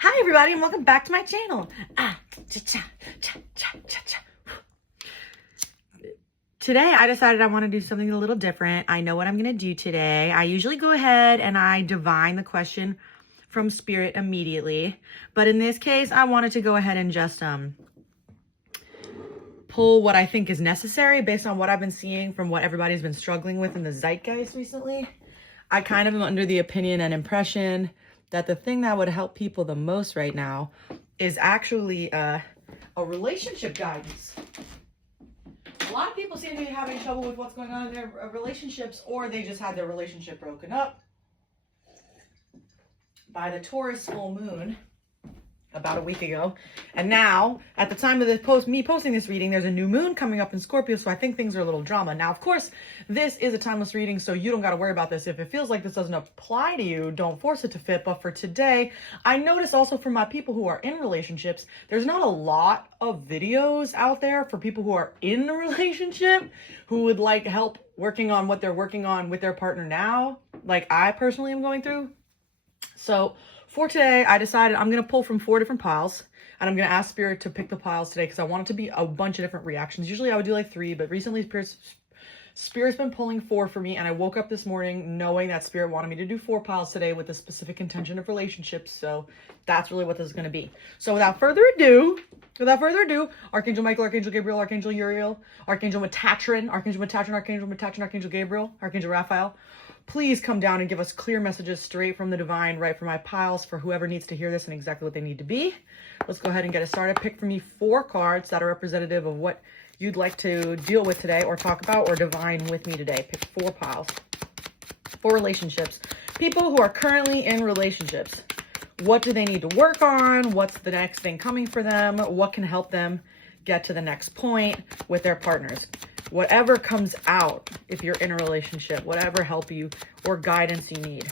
Hi everybody and welcome back to my channel. Today I decided I want to do something a little different. I know what I'm going to do today. I usually go ahead and I divine the question from spirit immediately. But in this case, I wanted to go ahead and just pull what I think is necessary based on what I've been seeing from what everybody's been struggling with in the zeitgeist recently. I kind of am under the opinion and impression that the thing that would help people the most right now is actually a relationship guidance. A lot of people seem to be having trouble with what's going on in their relationships, or they just had their relationship broken up by the Taurus full moon about a week ago. And now, at the time of this me posting this reading, there's a new moon coming up in Scorpio, so I think things are a little drama. Now, of course, this is a timeless reading, so you don't got to worry about this. If it feels like this doesn't apply to you, don't force it to fit. But for today, I notice also for my people who are in relationships, there's not a lot of videos out there for people who are in a relationship who would like help working on what they're working on with their partner now, like I personally am going through. So for today, I decided I'm going to pull from 4 different piles, and I'm going to ask Spirit to pick the piles today because I want it to be a bunch of different reactions. Usually I would do like 3, but recently Spirit's been pulling 4 for me, and I woke up this morning knowing that Spirit wanted me to do 4 piles today with the specific intention of relationships, so that's really what this is going to be. So without further ado, Archangel Michael, Archangel Gabriel, Archangel Uriel, Archangel Metatron, Archangel Gabriel, Archangel Raphael, please come down and give us clear messages straight from the divine, right from my piles, for whoever needs to hear this and exactly what they need to be. Let's go ahead and get it started. Pick for me 4 cards that are representative of what you'd like to deal with today or talk about or divine with me today. Pick 4 piles. 4 relationships. People who are currently in relationships. What do they need to work on? What's the next thing coming for them? What can help them get to the next point with their partners? Whatever comes out, if you're in a relationship, whatever help you or guidance you need.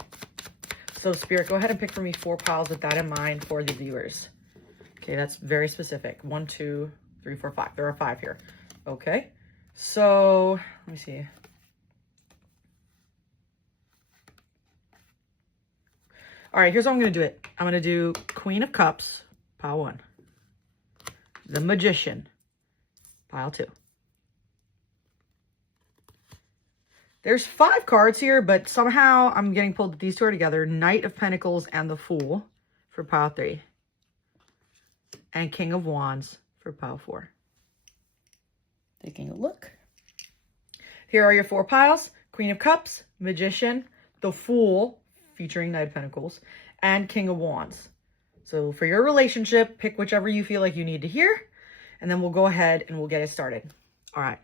So Spirit, go ahead and pick for me 4 piles with that in mind for the viewers. Okay, that's very specific. 1, 2, 3, 4, 5. There are 5 here. Okay, so let me see. All right, here's how I'm going to do it. I'm going to do Queen of Cups, pile 1. The Magician, pile 2. There's 5 cards here, but somehow I'm getting pulled that these 2 are together. Knight of Pentacles and the Fool for pile 3. And King of Wands for pile 4. Taking a look. Here are your 4 piles. Queen of Cups, Magician, the Fool, featuring Knight of Pentacles, and King of Wands. So for your relationship, pick whichever you feel like you need to hear, and then we'll go ahead and we'll get it started. All right.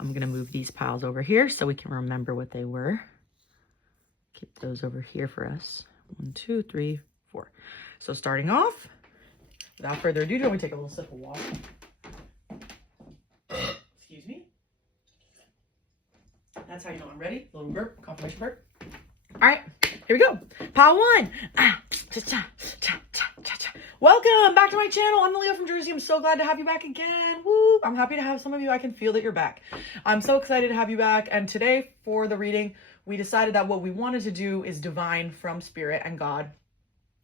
I'm going to move these piles over here so we can remember what they were. Keep those over here for us. 1, 2, 3, 4. So starting off, without further ado, let me take a little sip of water. Excuse me. That's how you know I'm ready. A little burp, confirmation burp. All right, here we go. Pile 1. Welcome back to my channel. I'm Leo from Jersey. I'm so glad to have you back again. Woo! I'm happy to have some of you. I can feel that you're back. I'm so excited to have you back. And today for the reading, we decided that what we wanted to do is divine from Spirit and God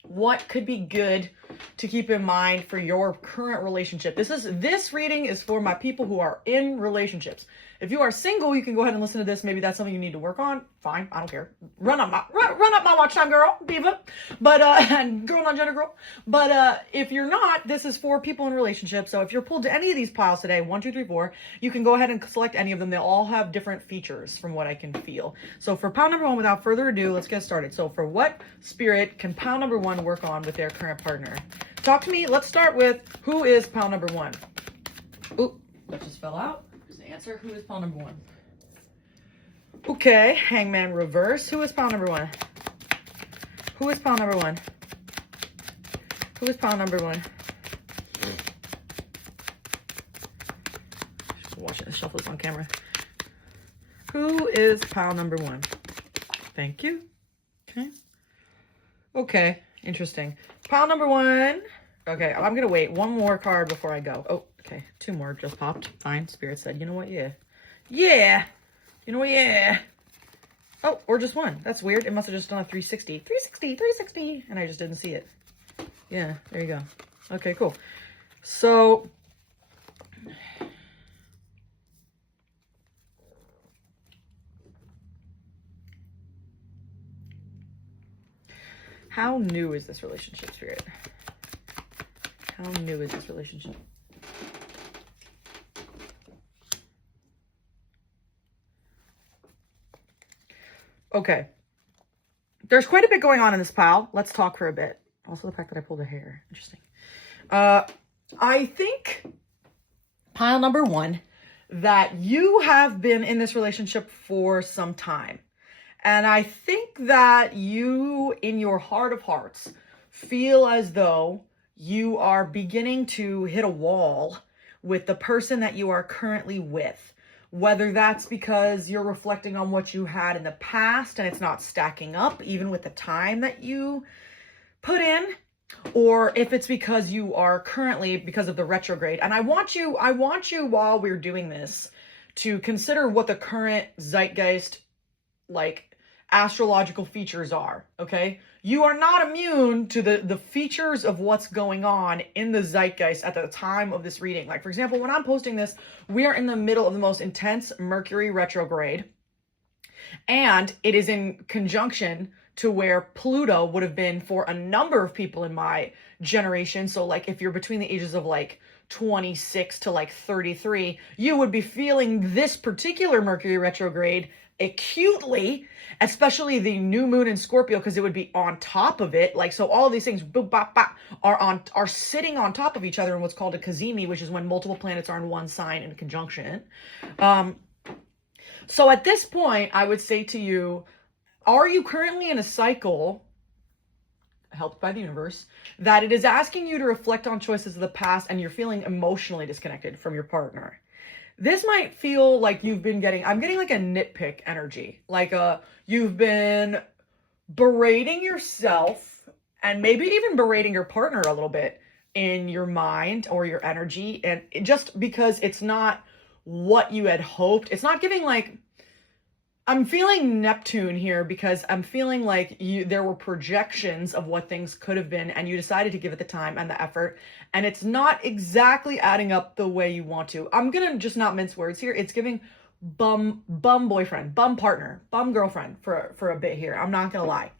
what could be good to keep in mind for your current relationship. This reading is for my people who are in relationships. If you are single, you can go ahead and listen to this. Maybe that's something you need to work on. Fine, I don't care. Run up my watch time, girl, diva. But and girl, not gender girl. But if you're not, this is for people in relationships. So if you're pulled to any of these piles today, 1, 2, 3, 4, you can go ahead and select any of them. They'll all have different features from what I can feel. So for pile number 1, without further ado, let's get started. So for what Spirit can pile number 1 work on with their current partner? Talk to me. Let's start with who is pile number 1. Oop, that just fell out. Just answer. Who is pile number 1? Okay, Hangman reverse. Who is pile number 1? Who is pile number 1? Who is pile number 1? Just watching the shuffles on camera. Who is pile number 1? Thank you. Okay. Okay, interesting. Pile number 1. Okay, I'm gonna wait one more card before I go. Oh, okay, 2 more just popped. Fine, Spirit said, you know what, yeah. Yeah! You know what, yeah. Oh, or just 1. That's weird. It must have just done a 360. 360, 360, and I just didn't see it. Yeah, there you go. Okay, cool. So how new is this relationship, Spirit? How new is this relationship? Okay. There's quite a bit going on in this pile. Let's talk for a bit. Also the fact that I pulled a hair. Interesting. I think pile number one, that you have been in this relationship for some time. And I think that you, in your heart of hearts, feel as though you are beginning to hit a wall with the person that you are currently with. Whether that's because you're reflecting on what you had in the past and it's not stacking up, even with the time that you put in, or if it's because you are currently, because of the retrograde. And I want you while we're doing this to consider what the current zeitgeist, like, astrological features are, okay? You are not immune to the features of what's going on in the zeitgeist at the time of this reading. Like, for example, when I'm posting this, we are in the middle of the most intense Mercury retrograde, and it is in conjunction to where Pluto would have been for a number of people in my generation. So, like, if you're between the ages of, like, 26 to, like, 33, you would be feeling this particular Mercury retrograde acutely, especially the new moon in Scorpio, because it would be on top of it. Like, so all of these things boop, bop, bop, are sitting on top of each other in what's called a cazimi, which is when multiple planets are in one sign in conjunction. So at this point, I would say to you, are you currently in a cycle, helped by the universe, that it is asking you to reflect on choices of the past and you're feeling emotionally disconnected from your partner? This might feel like you've been getting, I'm getting like a nitpick energy. Like you've been berating yourself and maybe even berating your partner a little bit in your mind or your energy. And just because it's not what you had hoped, it's not giving, like, I'm feeling Neptune here because I'm feeling like there were projections of what things could have been and you decided to give it the time and the effort, and it's not exactly adding up the way you want to. I'm gonna just not mince words here. It's giving bum boyfriend, bum partner, bum girlfriend for a bit here. I'm not gonna lie.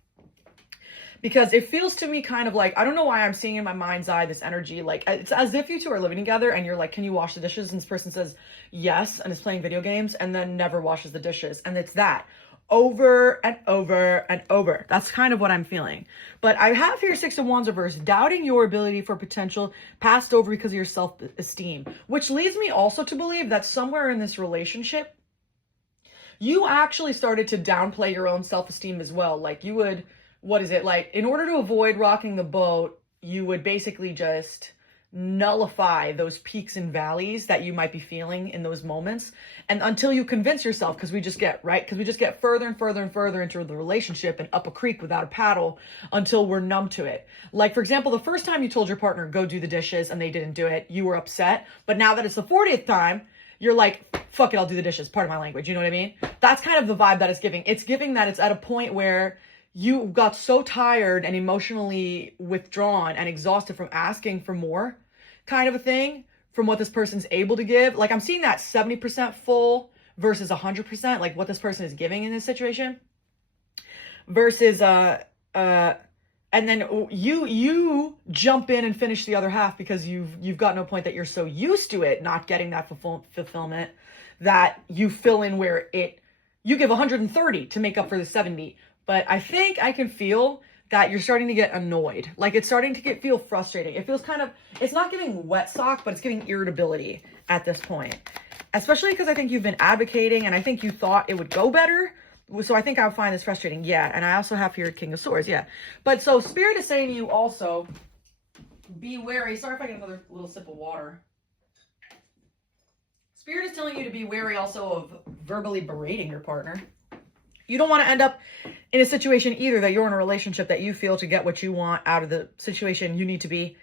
Because it feels to me kind of like, I don't know why I'm seeing in my mind's eye this energy, like it's as if you two are living together and you're like, can you wash the dishes? And this person says yes and is playing video games and then never washes the dishes. And it's that over and over and over. That's kind of what I'm feeling. But I have here Six of Wands reverse, doubting your ability for potential, passed over because of your self-esteem, which leads me also to believe that somewhere in this relationship, you actually started to downplay your own self-esteem as well. Like you would, what is it, like, in order to avoid rocking the boat, you would basically just nullify those peaks and valleys that you might be feeling in those moments. And until you convince yourself, because we just get further and further and further into the relationship and up a creek without a paddle until we're numb to it. Like, for example, the first time you told your partner, go do the dishes, and they didn't do it, you were upset. But now that it's the 40th time, you're like, fuck it, I'll do the dishes. Part of my language. You know what I mean? That's kind of the vibe that it's giving. It's giving that it's at a point where you got so tired and emotionally withdrawn and exhausted from asking for more, kind of a thing, from what this person's able to give. Like, I'm seeing that 70% full versus 100%, like what this person is giving in this situation. Versus, and then you jump in and finish the other half because you've gotten to a point that you're so used to it not getting that fulfillment that you fill in where you give 130 to make up for the 70. But I think I can feel that you're starting to get annoyed. Like, it's starting to feel frustrating. It feels kind of, it's not giving wet sock, but it's giving irritability at this point. Especially because I think you've been advocating and I think you thought it would go better. So I think I would find this frustrating. Yeah. And I also have here King of Swords. Yeah. But so Spirit is saying to you also, be wary. Sorry if I get another little sip of water. Spirit is telling you to be wary also of verbally berating your partner. You don't want to end up in a situation either that you're in a relationship that you feel to get what you want out of the situation, you need to be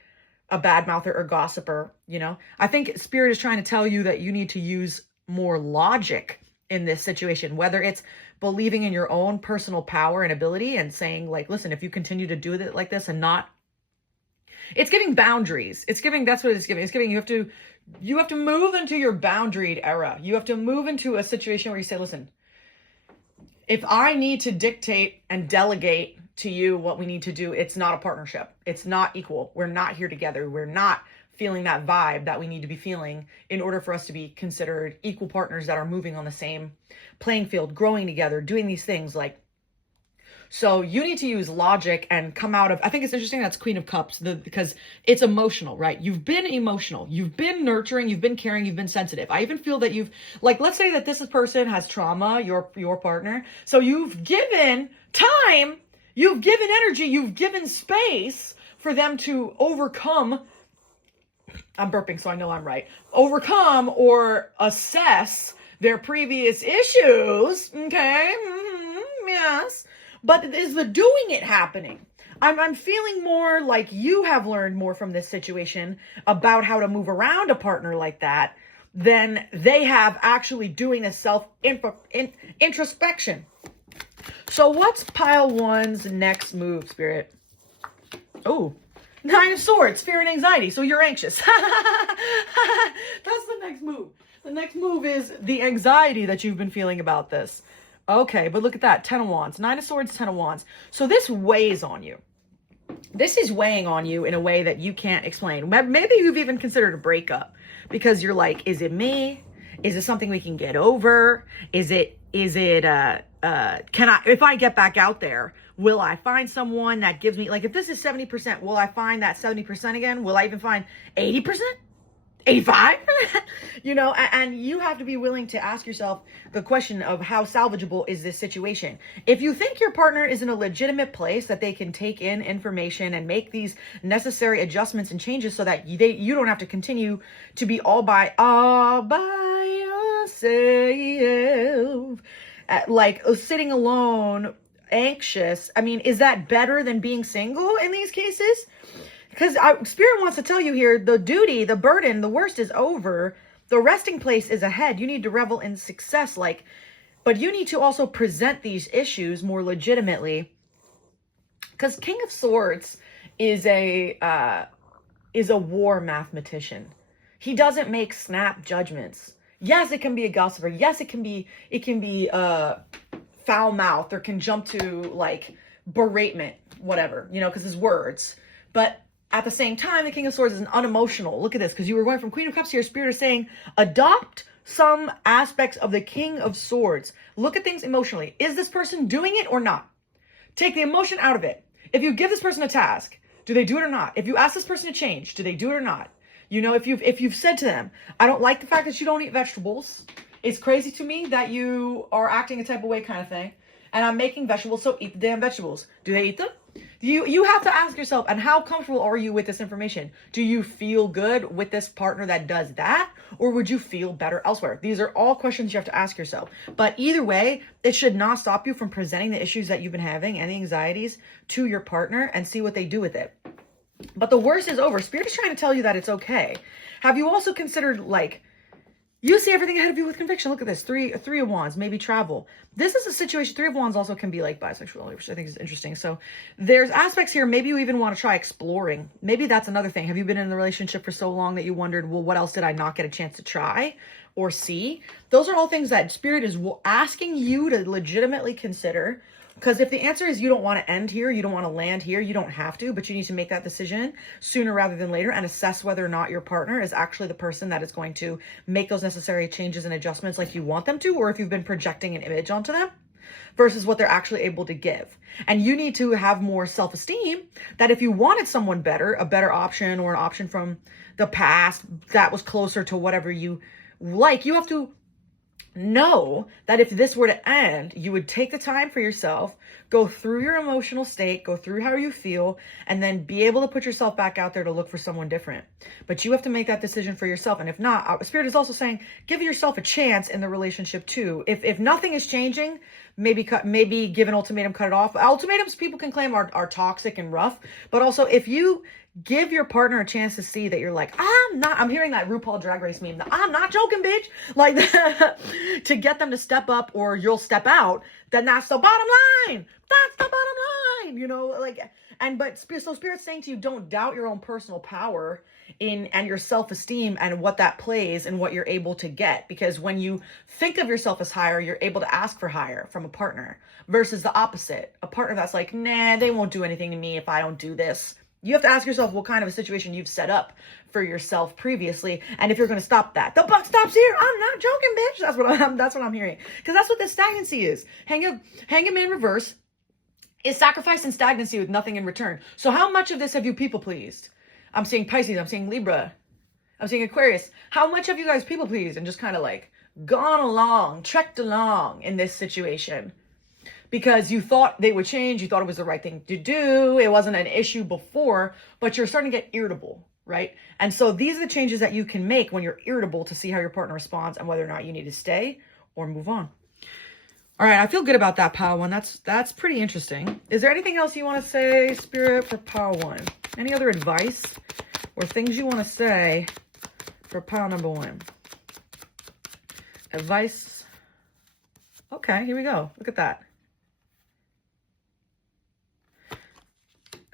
a bad mouther or gossiper, you know? I think Spirit is trying to tell you that you need to use more logic in this situation, whether it's believing in your own personal power and ability and saying, like, listen, if you continue to do it like this and not It's giving boundaries. It's giving, that's what it's giving. It's giving, you have to move into your boundaried era. You have to move into a situation where you say, listen, if I need to dictate and delegate to you what we need to do, it's not a partnership. It's not equal. We're not here together. We're not feeling that vibe that we need to be feeling in order for us to be considered equal partners that are moving on the same playing field, growing together, doing these things. Like, so you need to use logic and come out of, I think it's interesting that's Queen of Cups, because it's emotional, right? You've been emotional, you've been nurturing, you've been caring, you've been sensitive. I even feel that you've, like, let's say that this person has trauma, your partner. So you've given time, you've given energy, you've given space for them to overcome, I'm burping so I know I'm right, overcome or assess their previous issues, okay? Yes. But is the doing it happening? I'm feeling more like you have learned more from this situation about how to move around a partner like that than they have actually doing a introspection. So what's pile one's next move, Spirit? Oh, 9 of Swords, fear and anxiety. So you're anxious. That's the next move. The next move is the anxiety that you've been feeling about this. Okay, but look at that. 10 of Wands, 9 of Swords, 10 of Wands. So this weighs on you. This is weighing on you in a way that you can't explain. Maybe you've even considered a breakup because you're like, is it me? Is it something we can get over? Can I, if I get back out there, will I find someone that gives me, like, if this is 70%, will I find that 70% again? Will I even find 80%? 85%? You know, and you have to be willing to ask yourself the question of how salvageable is this situation. If you think your partner is in a legitimate place that they can take in information and make these necessary adjustments and changes so that you don't have to continue to be all by yourself, like sitting alone, anxious. I mean, is that better than being single in these cases? Because Spirit wants to tell you here, the duty, the burden, the worst is over. The resting place is ahead. You need to revel in success, but you need to also present these issues more legitimately. Because King of Swords is a war mathematician. He doesn't make snap judgments. Yes, it can be a gossiper. Yes, it can be foul mouth, or can jump to like beratement, whatever, you know, because his words. But at the same time, the King of Swords is an unemotional. Look at this, because you were going from Queen of Cups here. Spirit is saying, adopt some aspects of the King of Swords. Look at things emotionally. Is this person doing it or not? Take the emotion out of it. If you give this person a task, do they do it or not? If you ask this person to change, do they do it or not? You know, if you've said to them, I don't like the fact that you don't eat vegetables. It's crazy to me that you are acting a type of way, kind of thing. And I'm making vegetables, so eat the damn vegetables. Do they eat them? You have to ask yourself, and how comfortable are you with this information? Do you feel good with this partner that does that? Or would you feel better elsewhere? These are all questions you have to ask yourself. But either way, it should not stop you from presenting the issues that you've been having and the anxieties to your partner and see what they do with it. But the worst is over. Spirit is trying to tell you that it's okay. Have you also considered, like, you see everything ahead of you with conviction. Look at this. Three of Wands, maybe travel. This is a situation. 3 of Wands also can be like bisexual, which I think is interesting. So there's aspects here. Maybe you even want to try exploring. Maybe that's another thing. Have you been in a relationship for so long that you wondered, well, what else did I not get a chance to try or see? Those are all things that Spirit is asking you to legitimately consider. Because if the answer is you don't want to end here, you don't want to land here, you don't have to, but you need to make that decision sooner rather than later and assess whether or not your partner is actually the person that is going to make those necessary changes and adjustments like you want them to, or if you've been projecting an image onto them versus what they're actually able to give. And you need to have more self-esteem that if you wanted someone better, a better option or an option from the past that was closer to whatever you like, you have to know that if this were to end, you would take the time for yourself, go through your emotional state, go through how you feel, and then be able to put yourself back out there to look for someone different. But you have to make that decision for yourself. And if not, Spirit is also saying, give yourself a chance in the relationship too. If nothing is changing, maybe give an ultimatum, cut it off. Ultimatums people can claim are toxic and rough, but also if you give your partner a chance to see that you're like, I'm hearing that RuPaul Drag Race meme, I'm not joking, bitch. Like that, to get them to step up or you'll step out, then that's the bottom line. That's the bottom fine, you know, like, so Spirit's saying to you, don't doubt your own personal power and your self-esteem and what that plays and what you're able to get. Because when you think of yourself as higher, you're able to ask for higher from a partner versus the opposite. A partner that's like, nah, they won't do anything to me if I don't do this. You have to ask yourself what kind of a situation you've set up for yourself previously, and if you're going to stop that. The buck stops here. I'm not joking, bitch. That's what I'm hearing, because that's what this stagnancy is. Hangman reverse is sacrifice and stagnancy with nothing in return. So how much of this have you people pleased? I'm seeing Pisces. I'm seeing Libra. I'm seeing Aquarius. How much have you guys people pleased and just kind of like gone along, trekked along in this situation? Because you thought they would change, you thought it was the right thing to do, it wasn't an issue before, but you're starting to get irritable, right? And so these are the changes that you can make when you're irritable to see how your partner responds and whether or not you need to stay or move on. All right, I feel good about that, Pile 1. That's pretty interesting. Is there anything else you want to say, Spirit, for Pile 1? Any other advice or things you want to say for Pile number 1? Advice. Okay, here we go. Look at that.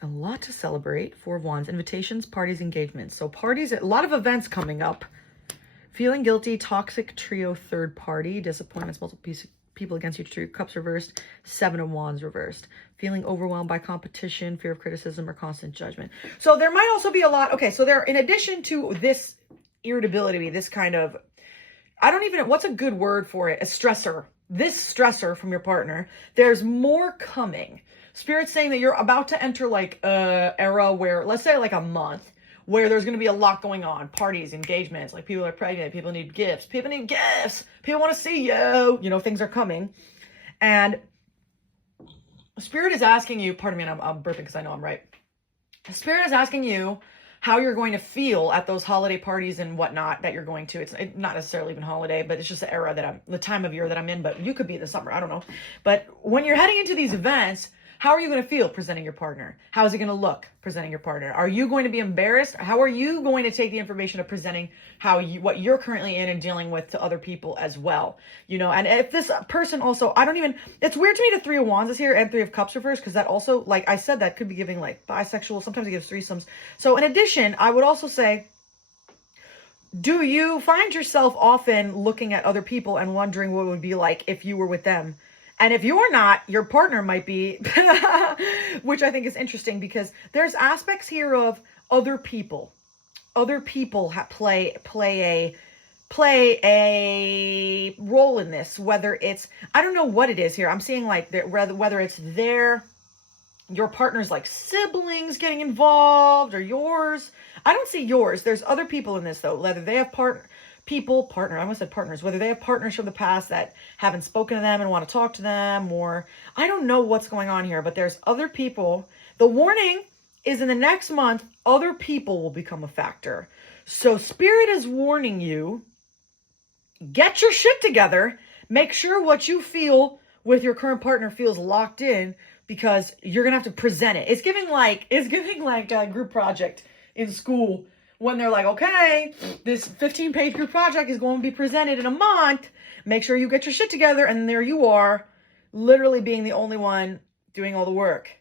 A lot to celebrate. 4 of Wands. Invitations, parties, engagements. So parties, a lot of events coming up. Feeling guilty, toxic trio, third party, disappointments, multiple people against you, 2 cups reversed, 7 of Wands reversed. Feeling overwhelmed by competition, fear of criticism, or constant judgment. So there might also be a lot. Okay, so there, in addition to this irritability, this kind of, I don't even know, what's a good word for it? A stressor. This stressor from your partner, there's more coming. Spirit's saying that you're about to enter like a era where, let's say like a month, where there's going to be a lot going on. Parties, engagements, like people are pregnant, people need gifts, people want to see you, you know, things are coming. And Spirit is asking you, pardon me, and I'm burping because I know I'm right. Spirit is asking you how you're going to feel at those holiday parties and whatnot that you're going to. It's not necessarily even holiday, but it's just the era that the time of year that I'm in, but you could be the summer, I don't know. But when you're heading into these events, how are you going to feel presenting your partner? How is it going to look presenting your partner? Are you going to be embarrassed? How are you going to take the information of presenting what you're currently in and dealing with to other people as well? You know, and if this person also, it's weird to me the 3 of Wands is here and 3 of Cups reversed, because that also, like I said, that could be giving like bisexual, sometimes it gives threesomes. So in addition, I would also say, do you find yourself often looking at other people and wondering what it would be like if you were with them? And if you're not, your partner might be, which I think is interesting, because there's aspects here of other people. Other people play a role in this, whether it's, I don't know what it is here. I'm seeing like whether it's your partner's like siblings getting involved or yours. I don't see yours. There's other people in this though, whether they have I almost said partners, whether they have partners from the past that haven't spoken to them and want to talk to them, or I don't know what's going on here, but there's other people. The warning is in the next month, other people will become a factor. So Spirit is warning you, get your shit together. Make sure what you feel with your current partner feels locked in, because you're going to have to present it. It's giving like a group project in school, when they're like, okay, this 15-page group project is going to be presented in a month. Make sure you get your shit together. And there you are, literally being the only one doing all the work.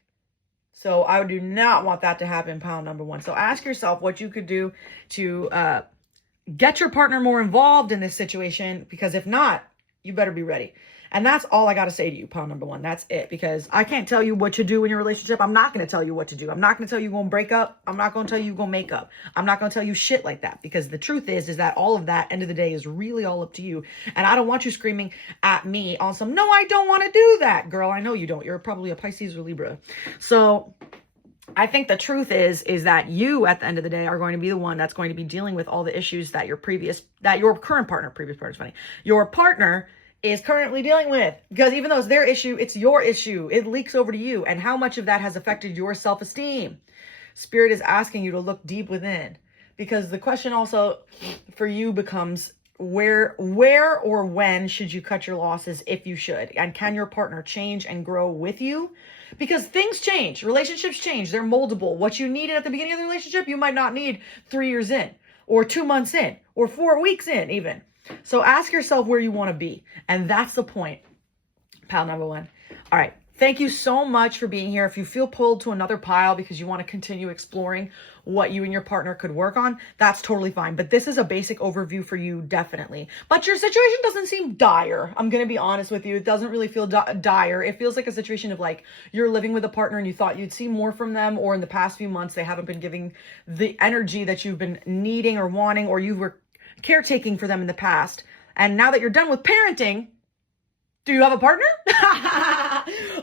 So I do not want that to happen, Pile number 1. So ask yourself what you could do to get your partner more involved in this situation, because if not, you better be ready. And that's all I got to say to you, Pile number 1. That's it, because I can't tell you what to do in your relationship. I'm not going to tell you what to do. I'm not going to tell you you're going to break up. I'm not going to tell you you're going to make up. I'm not going to tell you shit like that, because the truth is that all of that, end of the day, is really all up to you. And I don't want you screaming at me on some, no, I don't want to do that. Girl, I know you don't. You're probably a Pisces or Libra. So I think the truth is that you, at the end of the day, are going to be the one that's going to be dealing with all the issues that your current partner, your partner is currently dealing with. Because even though it's their issue, it's your issue. It leaks over to you. And how much of that has affected your self-esteem? Spirit is asking you to look deep within. Because the question also for you becomes, where or when should you cut your losses, if you should? And can your partner change and grow with you? Because things change. Relationships change. They're moldable. What you needed at the beginning of the relationship, you might not need 3 years in, or 2 months in, or 4 weeks in even. So ask yourself where you want to be. And that's the point, Pile number 1. All right. Thank you so much for being here. If you feel pulled to another pile because you want to continue exploring what you and your partner could work on, that's totally fine. But this is a basic overview for you, definitely. But your situation doesn't seem dire. I'm going to be honest with you. It doesn't really feel dire. It feels like a situation of like you're living with a partner and you thought you'd see more from them, or in the past few months, they haven't been giving the energy that you've been needing or wanting, or you were caretaking for them in the past. And now that you're done with parenting, do you have a partner?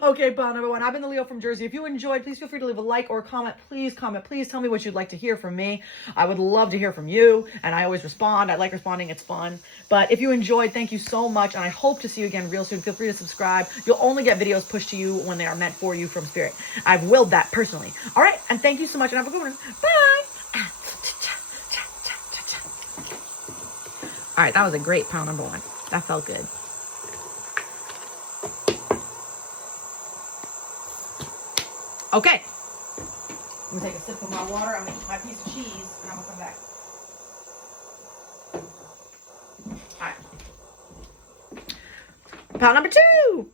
Okay, pile number 1. I've been the Leo from Jersey. If you enjoyed, please feel free to leave a like or a comment. Please comment. Please tell me what you'd like to hear from me. I would love to hear from you. And I always respond. I like responding. It's fun. But if you enjoyed, thank you so much. And I hope to see you again real soon. Feel free to subscribe. You'll only get videos pushed to you when they are meant for you from Spirit. I've willed that personally. All right. And thank you so much. And have a good one. Bye. All right. That was a great pile number 1. That felt good. Okay, I'm gonna take a sip of my water. I'm gonna eat my piece of cheese, and I'm gonna come back. All right. Pile number 2.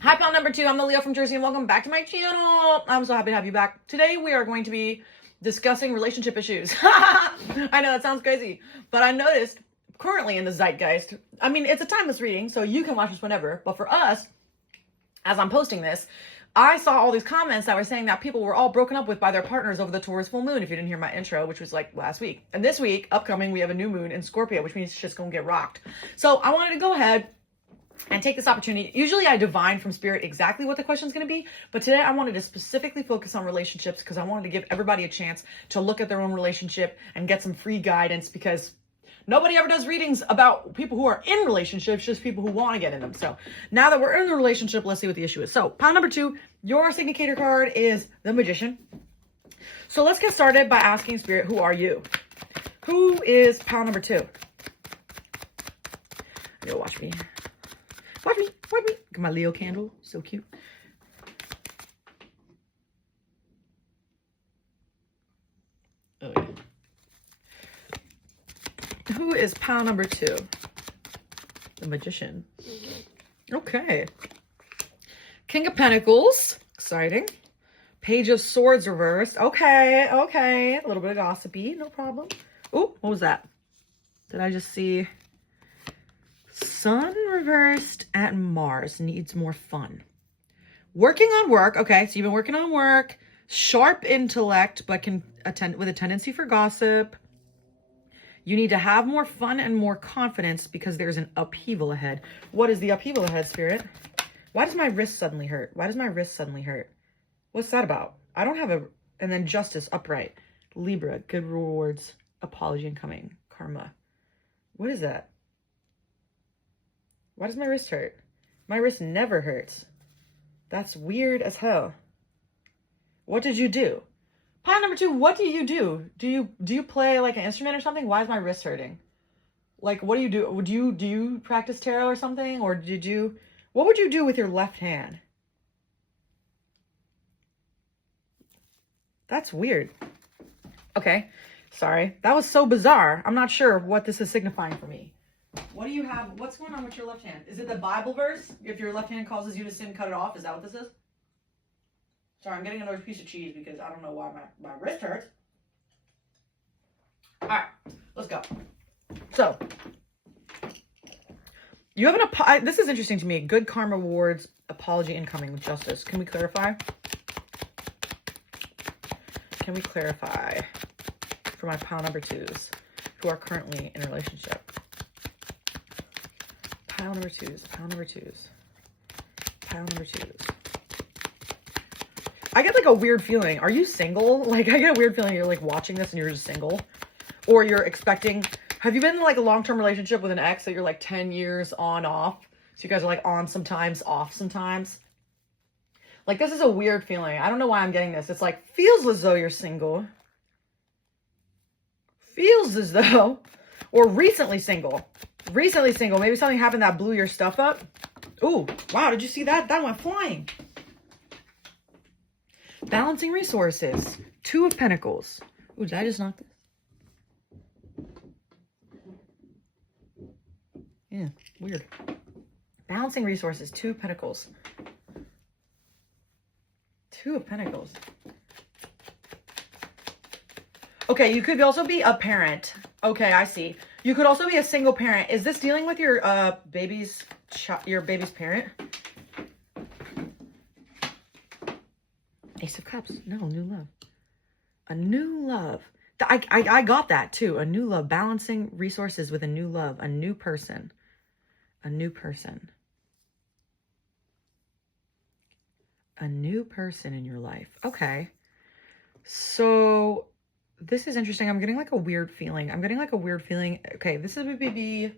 Hi, pile number 2. I'm the Leo from Jersey, and welcome back to my channel. I'm so happy to have you back. Today, we are going to be discussing relationship issues. I know that sounds crazy, but I noticed currently in the zeitgeist, I mean, it's a timeless reading, so you can watch this whenever, but for us, as I'm posting this, I saw all these comments that were saying that people were all broken up with by their partners over the Taurus full moon, if you didn't hear my intro, which was like last week. And this week, upcoming, we have a new moon in Scorpio, which means it's just gonna get rocked. So I wanted to go ahead and take this opportunity. Usually I divine from Spirit exactly what the question is going to be, but today I wanted to specifically focus on relationships because I wanted to give everybody a chance to look at their own relationship and get some free guidance, because nobody ever does readings about people who are in relationships, just people who want to get in them. So now that we're in the relationship, let's see what the issue is. So pile number 2, your significator card is the Magician. So let's get started by asking Spirit, who are you? Who is pile number 2? Yo, watch me. Watch me. Watch me. Look at my Leo candle. So cute. Oh, yeah. Who is pile number 2? The Magician. Okay. King of Pentacles. Exciting. Page of Swords reversed. Okay. Okay. A little bit of gossipy. No problem. Oh, what was that? Did I just see... Sun reversed at Mars needs more fun. Working on work. Okay, so you've been working on work. Sharp intellect, but can attend with a tendency for gossip. You need to have more fun and more confidence because there's an upheaval ahead. What is the upheaval ahead, Spirit? Why does my wrist suddenly hurt? Why does my wrist suddenly hurt? What's that about? I don't have a... And then Justice, upright. Libra, good rewards. Apology incoming. Karma. What is that? Why does my wrist hurt? My wrist never hurts. That's weird as hell. What did you do? Pile number 2, what do you do? Do you play like an instrument or something? Why is my wrist hurting? Like, what do you do? Do you practice tarot or something? Or what would you do with your left hand? That's weird. Okay, sorry. That was so bizarre. I'm not sure what this is signifying for me. What do you have? What's going on with your left hand? Is it the Bible verse? If your left hand causes you to sin, cut it off. Is that what this is? Sorry, I'm getting another piece of cheese because I don't know why my wrist hurts. All right, let's go. So, you have this is interesting to me. Good karma rewards, apology incoming with Justice. Can we clarify? Can we clarify for my pile number 2s who are currently in a relationship? Pile number 2s, pile number 2s, pile number 2s. I get like a weird feeling. Are you single? Like, I get a weird feeling you're like watching this and you're just single. Or you're expecting, have you been in like a long-term relationship with an ex that you're like 10 years on, off? So you guys are like on sometimes, off sometimes. Like, this is a weird feeling. I don't know why I'm getting this. It's like, feels as though you're single. Feels as though, or recently single. Recently single. Maybe something happened that blew your stuff up. Ooh, wow, did you see that? That went flying. Balancing resources. 2 of Pentacles. Ooh, did I just knock this? Yeah, weird. balancing resources. 2 of Pentacles. 2 of Pentacles. Okay, you could also be a parent. Okay, I see. You could also be a single parent. Is this dealing with your baby's parent? Ace of Cups. No, new love. A new love. I got that too. A new love. Balancing resources with a new love. A new person. A new person. A new person in your life. Okay. So this is interesting. I'm getting like a weird feeling. Okay, this would be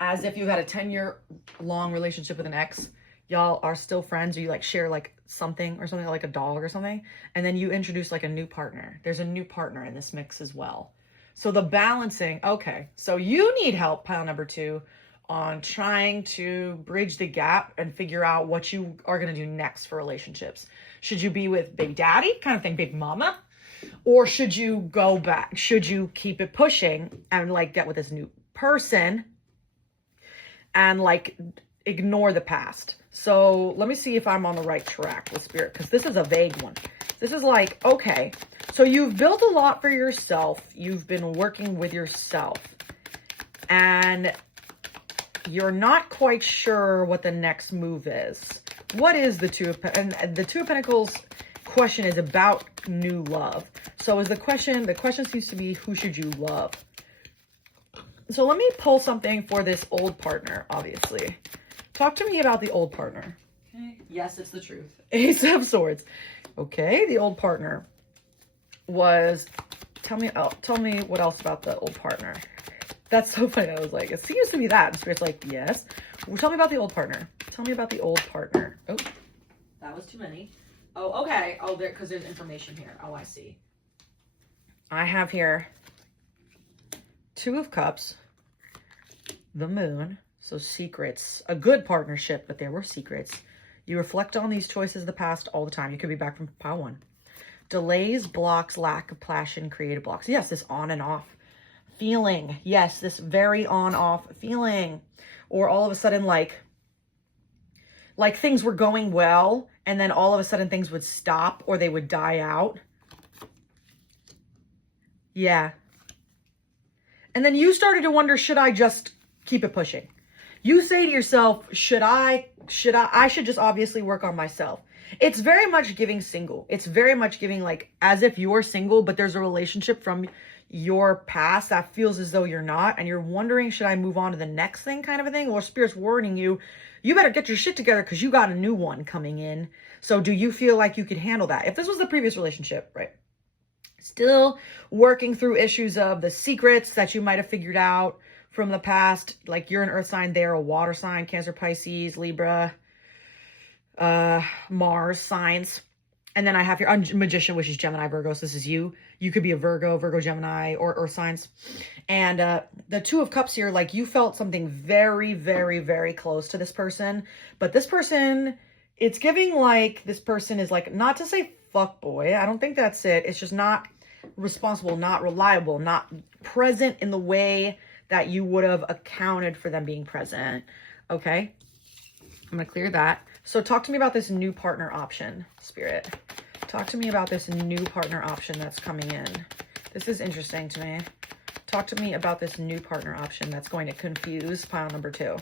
as if you had a 10-year long relationship with an ex. Y'all are still friends, or you like share like something or something, like a dog or something. And then you introduce like a new partner. There's a new partner in this mix as well. So the balancing. Okay. So you need help, pile number 2, on trying to bridge the gap and figure out what you are going to do next for relationships. Should you be with baby daddy kind of thing, baby mama? Or should you go back? Should you keep it pushing and like get with this new person and like ignore the past? So let me see if I'm on the right track with Spirit, because this is a vague one. This is like, okay, so you've built a lot for yourself. You've been working with yourself and you're not quite sure what the next move is. What is the 2 of Pentacles? And the 2 of Pentacles question is about new love. So is the question seems to be, who should you love? So let me pull something for this old partner, obviously. Talk to me about the old partner. Okay. Yes, it's the truth. Ace of Swords. Okay, the old partner was, tell me what else about the old partner. That's so funny. I was like, it seems to be that. And Spirit's like, yes. Well, tell me about the old partner. Tell me about the old partner. Oh, that was too many. Oh, okay. Oh, because there's information here. Oh, I see. I have here 2 of Cups, the Moon. So secrets, a good partnership, but there were secrets. You reflect on these choices of the past all the time. You could be back from pile 1. Delays, blocks, lack of passion, creative blocks. Yes, this on and off feeling. Yes, this very on-off feeling. Or all of a sudden, like things were going well, and then all of a sudden things would stop or they would die out. Yeah. And then you started to wonder, should I just keep it pushing? You say to yourself, I should just obviously work on myself. It's very much giving single. It's very much giving like as if you're single, but there's a relationship from your past that feels as though you're not. And you're wondering, should I move on to the next thing kind of a thing? Or Spirit's warning you, you better get your shit together because you got a new one coming in. So do you feel like you could handle that? If this was the previous relationship, right? Still working through issues of the secrets that you might have figured out from the past, like you're an earth sign, they're a water sign, Cancer, Pisces, Libra, Mars signs. And then I have here Magician, which is Gemini, Virgo. So this is you. You could be a Virgo, Gemini, or earth signs. And the 2 of Cups here, like you felt something very, very, very close to this person. But this person, it's giving like this person is like, not to say fuck boy. I don't think that's it. It's just not responsible, not reliable, not present in the way that you would have accounted for them being present. Okay. I'm going to clear that. So talk to me about this new partner option, Spirit. Talk to me about this new partner option that's coming in. This is interesting to me. Talk to me about this new partner option that's going to confuse pile number 2.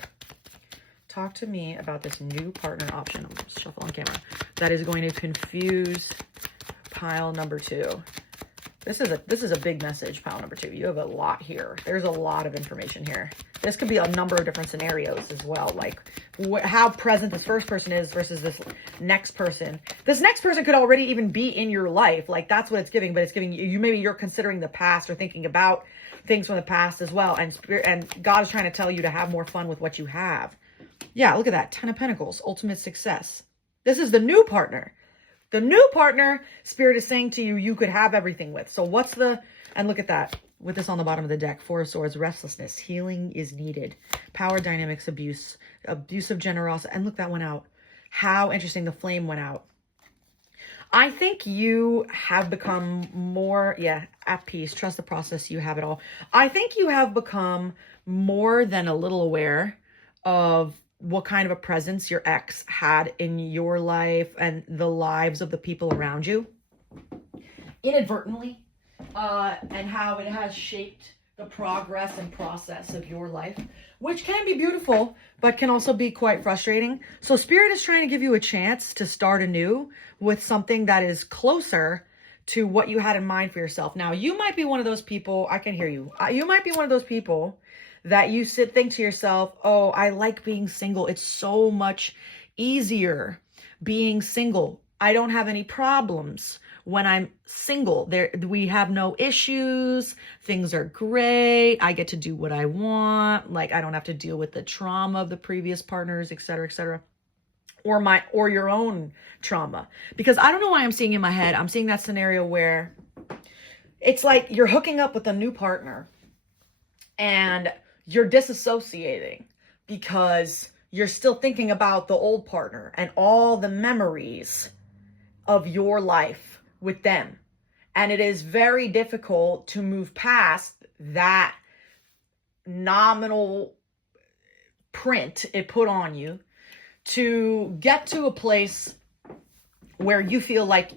Talk to me about this new partner option. I'm just shuffle on camera. That is going to confuse pile number 2. This is a big message, pile number 2. You have a lot here. There's a lot of information here. This could be a number of different scenarios as well. Like how present this first person is versus this next person. This next person could already even be in your life. Like that's what it's giving, but it's giving you, maybe you're considering the past or thinking about things from the past as well. And God is trying to tell you to have more fun with what you have. Yeah, look at that. 10 of Pentacles, ultimate success. This is the new partner. The new partner, Spirit is saying to you, you could have everything with. So what's the, and look at that, with this on the bottom of the deck, 4 of Swords, restlessness, healing is needed, power dynamics, abuse, abusive generosity, and look, that went out. How interesting, the flame went out. I think you have become more, at peace, trust the process, you have it all. I think you have become more than a little aware of what kind of a presence your ex had in your life and the lives of the people around you inadvertently, and how it has shaped the progress and process of your life, which can be beautiful, but can also be quite frustrating. So Spirit is trying to give you a chance to start anew with something that is closer to what you had in mind for yourself. Now, you might be one of those people, I can hear you. You might be one of those people that you think to yourself, oh, I like being single. It's so much easier being single. I don't have any problems when I'm single. We have no issues. Things are great. I get to do what I want. Like, I don't have to deal with the trauma of the previous partners, et cetera, et cetera. Or your own trauma. Because I don't know why I'm seeing in my head, I'm seeing that scenario where it's like you're hooking up with a new partner and you're disassociating because you're still thinking about the old partner and all the memories of your life with them. And it is very difficult to move past that nominal print it put on you to get to a place where you feel like,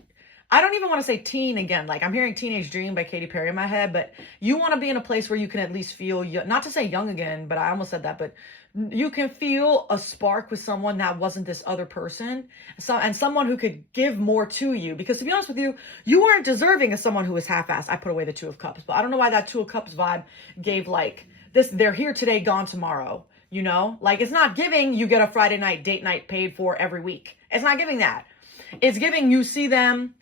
I don't even want to say teen again. Like, I'm hearing Teenage Dream by Katy Perry in my head, but you want to be in a place where you can at least feel, not to say young again, but I almost said that, but you can feel a spark with someone that wasn't this other person. And someone who could give more to you. Because to be honest with you, you weren't deserving of someone who was half-assed. I put away the Two of Cups, but I don't know why that Two of Cups vibe gave like this, they're here today, gone tomorrow. You know, like, it's not giving you get a Friday night date night paid for every week. It's not giving that. It's giving you see them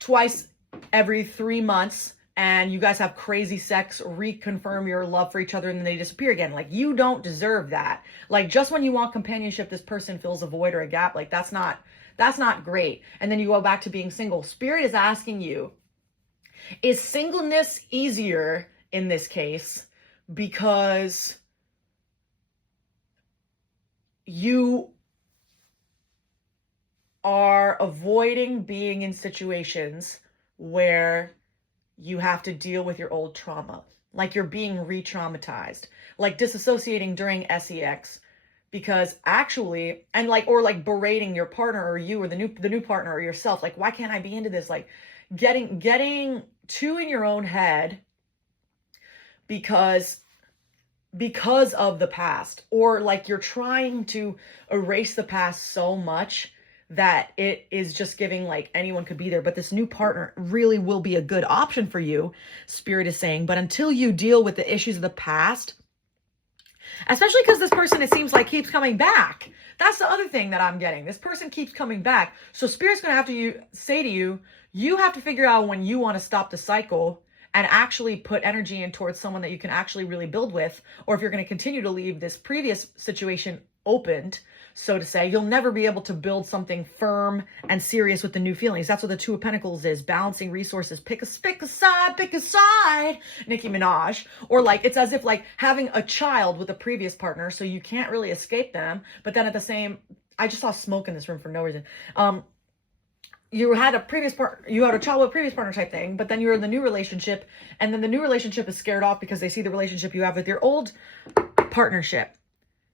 twice every 3 months and you guys have crazy sex, reconfirm your love for each other, and then they disappear again. Like, you don't deserve that. Like, just when you want companionship, this person fills a void or a gap. Like, that's not great. And then you go back to being single. Spirit is asking you, is singleness easier in this case because you are avoiding being in situations where you have to deal with your old trauma, like you're being re-traumatized, like disassociating during sex, because actually, and like, or like berating your partner or you or the new partner or yourself, like, why can't I be into this? Like getting too in your own head because of the past, or like you're trying to erase the past so much that it is just giving like anyone could be there. But this new partner really will be a good option for you, Spirit is saying. But until you deal with the issues of the past, especially because this person, it seems like, keeps coming back. That's the other thing that I'm getting. This person keeps coming back. So Spirit's going to have to say to you, you have to figure out when you want to stop the cycle and actually put energy in towards someone that you can actually really build with. Or if you're going to continue to leave this previous situation opened, so to say, you'll never be able to build something firm and serious with the new feelings. That's what the Two of Pentacles is, balancing resources. Pick a side, Nicki Minaj. Or like, it's as if like having a child with a previous partner, so you can't really escape them. But then at the same, I just saw smoke in this room for no reason. You had a child with a previous partner type thing, but then you're in the new relationship, and then the new relationship is scared off because they see the relationship you have with your old partnership.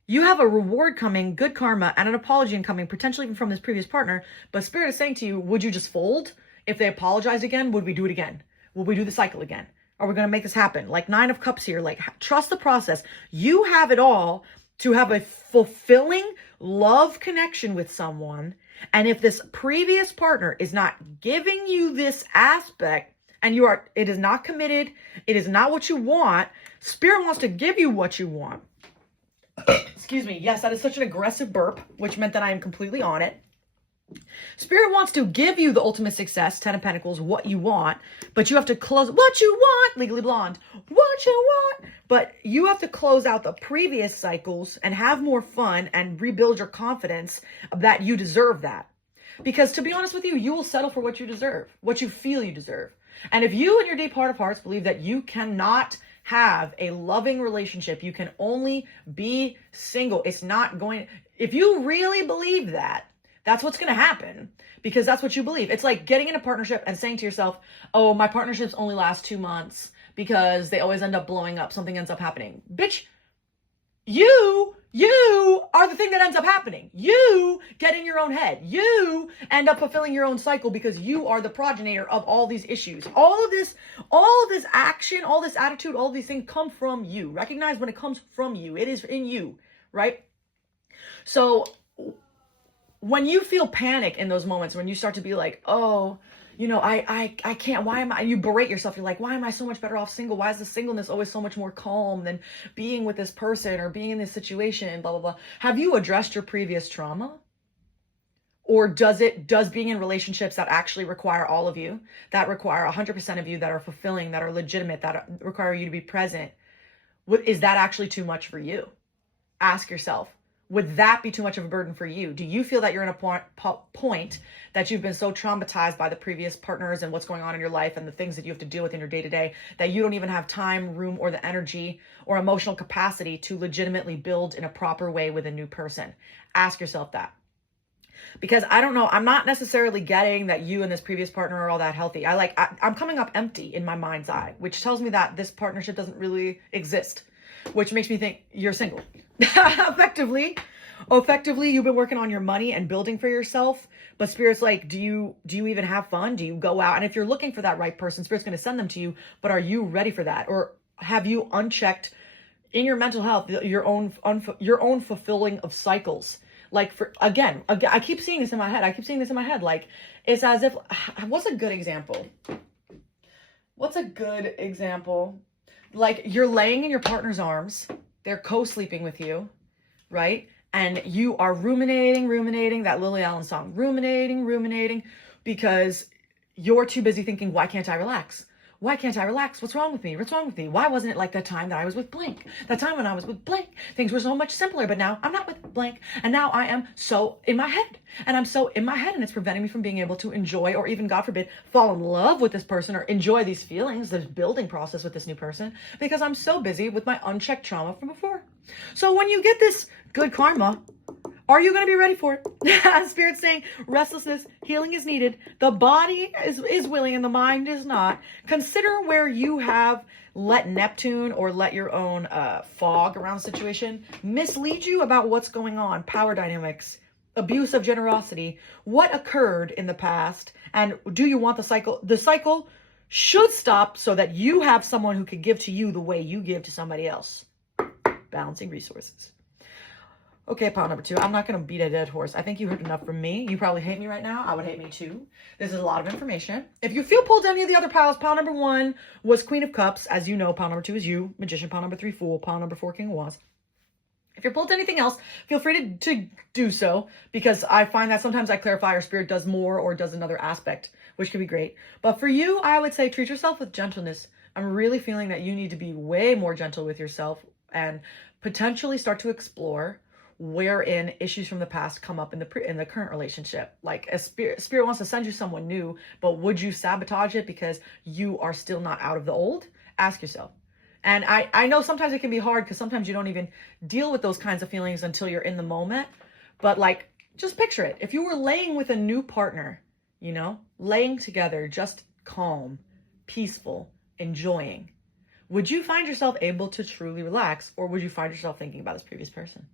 You have a reward coming, good karma, and an apology incoming, potentially even from this previous partner. But Spirit is saying to you, would you just fold? If they apologize again, would we do it again? Will we do the cycle again? Are we going to make this happen? Like Nine of Cups here, like trust the process. You have it all to have a fulfilling love connection with someone. And if this previous partner is not giving you this aspect, and it is not committed, it is not what you want, Spirit wants to give you what you want. Excuse me. Yes, that is such an aggressive burp, which meant that I am completely on it. Spirit wants to give you the ultimate success, Ten of Pentacles, what you want, but you have to close what you want, Legally Blonde, what you want. But you have to close out the previous cycles and have more fun and rebuild your confidence that you deserve that. Because to be honest with you, you will settle for what you deserve, what you feel you deserve. And if you in your deep heart of hearts believe that you cannot have a loving relationship, you can only be single, it's not going, if you really believe that, that's what's going to happen, because that's what you believe. It's like getting in a partnership and saying to yourself, oh, my partnerships only last 2 months because they always end up blowing up. Something ends up happening. Bitch, You are the thing that ends up happening. You get in your own head. You end up fulfilling your own cycle because you are the progenitor of all these issues. All of this action, all this attitude, all these things come from you. Recognize when it comes from you. It is in you, right? So when you feel panic in those moments, when you start to be like, oh, you know, I can't, why am I, you berate yourself. You're like, why am I so much better off single? Why is the singleness always so much more calm than being with this person or being in this situation, blah, blah, blah. Have you addressed your previous trauma? Or does being in relationships that actually require all of you, that require 100% of you, that are fulfilling, that are legitimate, that require you to be present, is that actually too much for you? Ask yourself. Would that be too much of a burden for you? Do you feel that you're in a point that you've been so traumatized by the previous partners and what's going on in your life and the things that you have to deal with in your day-to-day that you don't even have time, room, or the energy or emotional capacity to legitimately build in a proper way with a new person? Ask yourself that. Because I don't know, I'm not necessarily getting that you and this previous partner are all that healthy. I'm coming up empty in my mind's eye, which tells me that this partnership doesn't really exist, which makes me think you're single. Effectively, you've been working on your money and building for yourself, but Spirit's like, do you even have fun? Do you go out? And if you're looking for that right person, Spirit's going to send them to you, but are you ready for that? Or have you unchecked in your mental health, your own fulfilling of cycles? Like, again, I keep seeing this in my head. Like, it's as if, what's a good example? Like, you're laying in your partner's arms. They're co-sleeping with you, right? And you are ruminating, that Lily Allen song, ruminating, because you're too busy thinking, why can't I relax? Why can't I relax? What's wrong with me? Why wasn't it like that time that I was with blank? That time when I was with blank, things were so much simpler, but now I'm not with blank. And now I am so in my head. And I'm so in my head, and it's preventing me from being able to enjoy, or even, God forbid, fall in love with this person or enjoy these feelings, this building process with this new person, because I'm so busy with my unchecked trauma from before. So when you get this good karma, are you going to be ready for it? Spirit's saying restlessness, healing is needed. The body is willing and the mind is not. Consider where you have let Neptune or let your own fog around the situation mislead you about what's going on. Power dynamics, abuse of generosity, what occurred in the past, and do you want the cycle? The cycle should stop so that you have someone who could give to you the way you give to somebody else. Balancing resources. Okay, pile number 2. I'm not going to beat a dead horse. I think you heard enough from me. You probably hate me right now. I would hate me too. This is a lot of information. If you feel pulled to any of the other piles, pile number 1 was Queen of Cups. As you know, pile number 2 is you, Magician. Pile number 3, Fool. Pile number 4, King of Wands. If you're pulled to anything else, feel free to do so, because I find that sometimes I clarify or Spirit does more or does another aspect, which could be great. But for you, I would say treat yourself with gentleness. I'm really feeling that you need to be way more gentle with yourself and potentially start to explore wherein issues from the past come up in the current relationship. Like, a spirit wants to send you someone new, but would you sabotage it because you are still not out of the old? Ask yourself. And I know sometimes it can be hard because sometimes you don't even deal with those kinds of feelings until you're in the moment. But like, just picture it. If you were laying with a new partner, you know, laying together, just calm, peaceful, enjoying, would you find yourself able to truly relax, or would you find yourself thinking about this previous person?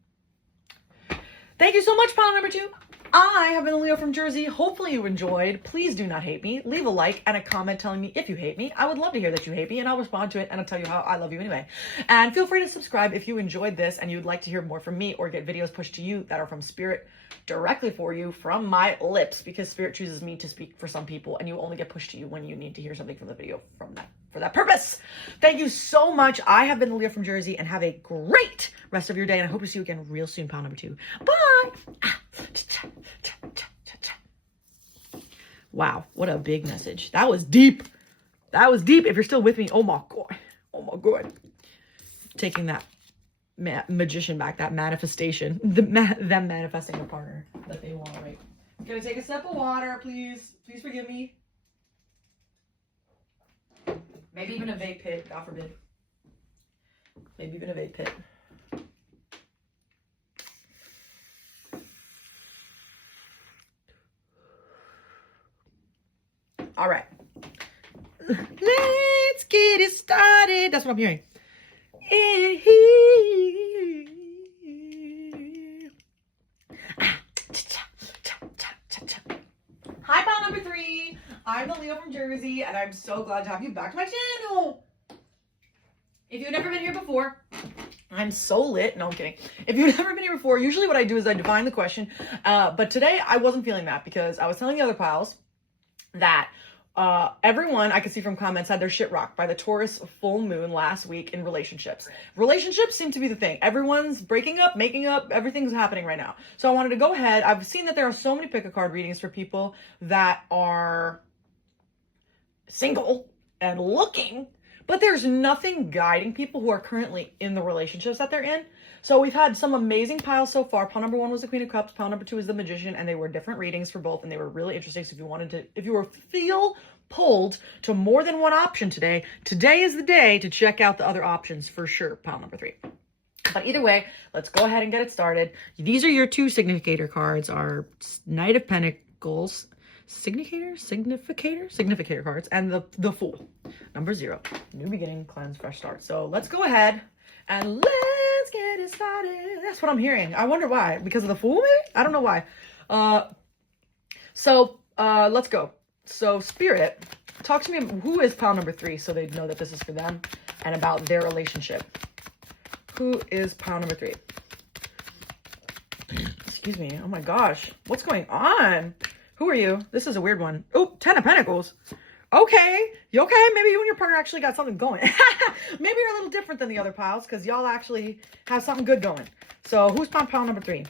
Thank you so much, pile number 2. I have been Leo from Jersey. Hopefully you enjoyed. Please do not hate me. Leave a like and a comment telling me if you hate me. I would love to hear that you hate me, and I'll respond to it, and I'll tell you how I love you anyway. And feel free to subscribe if you enjoyed this and you'd like to hear more from me or get videos pushed to you that are from Spirit directly for you from my lips, because Spirit chooses me to speak for some people, and you only get pushed to you when you need to hear something from the video from that. For that purpose. Thank you so much. I have been Leo from Jersey, and have a great rest of your day. And I hope to see you again real soon, pile number 2. Bye. Wow, what a big message. That was deep. That was deep. If you're still with me, oh my God. Oh my God. Taking that magician back, that manifestation, them manifesting a partner that they want, right? Gonna take a sip of water, please. Please forgive me. Maybe even a vape pit, God forbid. Maybe even a vape pit. All right. Let's get it started. That's what I'm hearing. I'm the Leo from Jersey, and I'm so glad to have you back to my channel. If you've never been here before, I'm so lit. No, I'm kidding. If you've never been here before, usually what I do is I define the question. But today I wasn't feeling that because I was telling the other pals that everyone I could see from comments had their shit rocked by the Taurus full moon last week in relationships. Relationships seem to be the thing. Everyone's breaking up, making up, everything's happening right now. So I wanted to go ahead. I've seen that there are so many pick a card readings for people that are single and looking, but there's nothing guiding people who are currently in the relationships that they're in. So we've had some amazing piles so far. Pile number 1 was the Queen of Cups. Pile number 2 is the Magician, and they were different readings for both, and they were really interesting. So if you feel pulled to more than one option today is the day to check out the other options for sure. Pile number 3. But either way, let's go ahead and get it started. These are your 2 significator cards: our Knight of Pentacles, significator cards, and the Fool. Number 0, new beginning, cleanse, fresh start. So let's go ahead and let's get it started. That's what I'm hearing. I wonder why. Because of the Fool, maybe? I don't know why. Let's go. So Spirit, talk to me. Who is pile number 3 so they know that this is for them and about their relationship? Who is pile number 3? Excuse me. Oh my gosh. What's going on? Who are you? This is a weird one. Oh, 10 of Pentacles. Okay. You okay? Maybe you and your partner actually got something going. Maybe you're a little different than the other piles because y'all actually have something good going. So who's my pile number 3?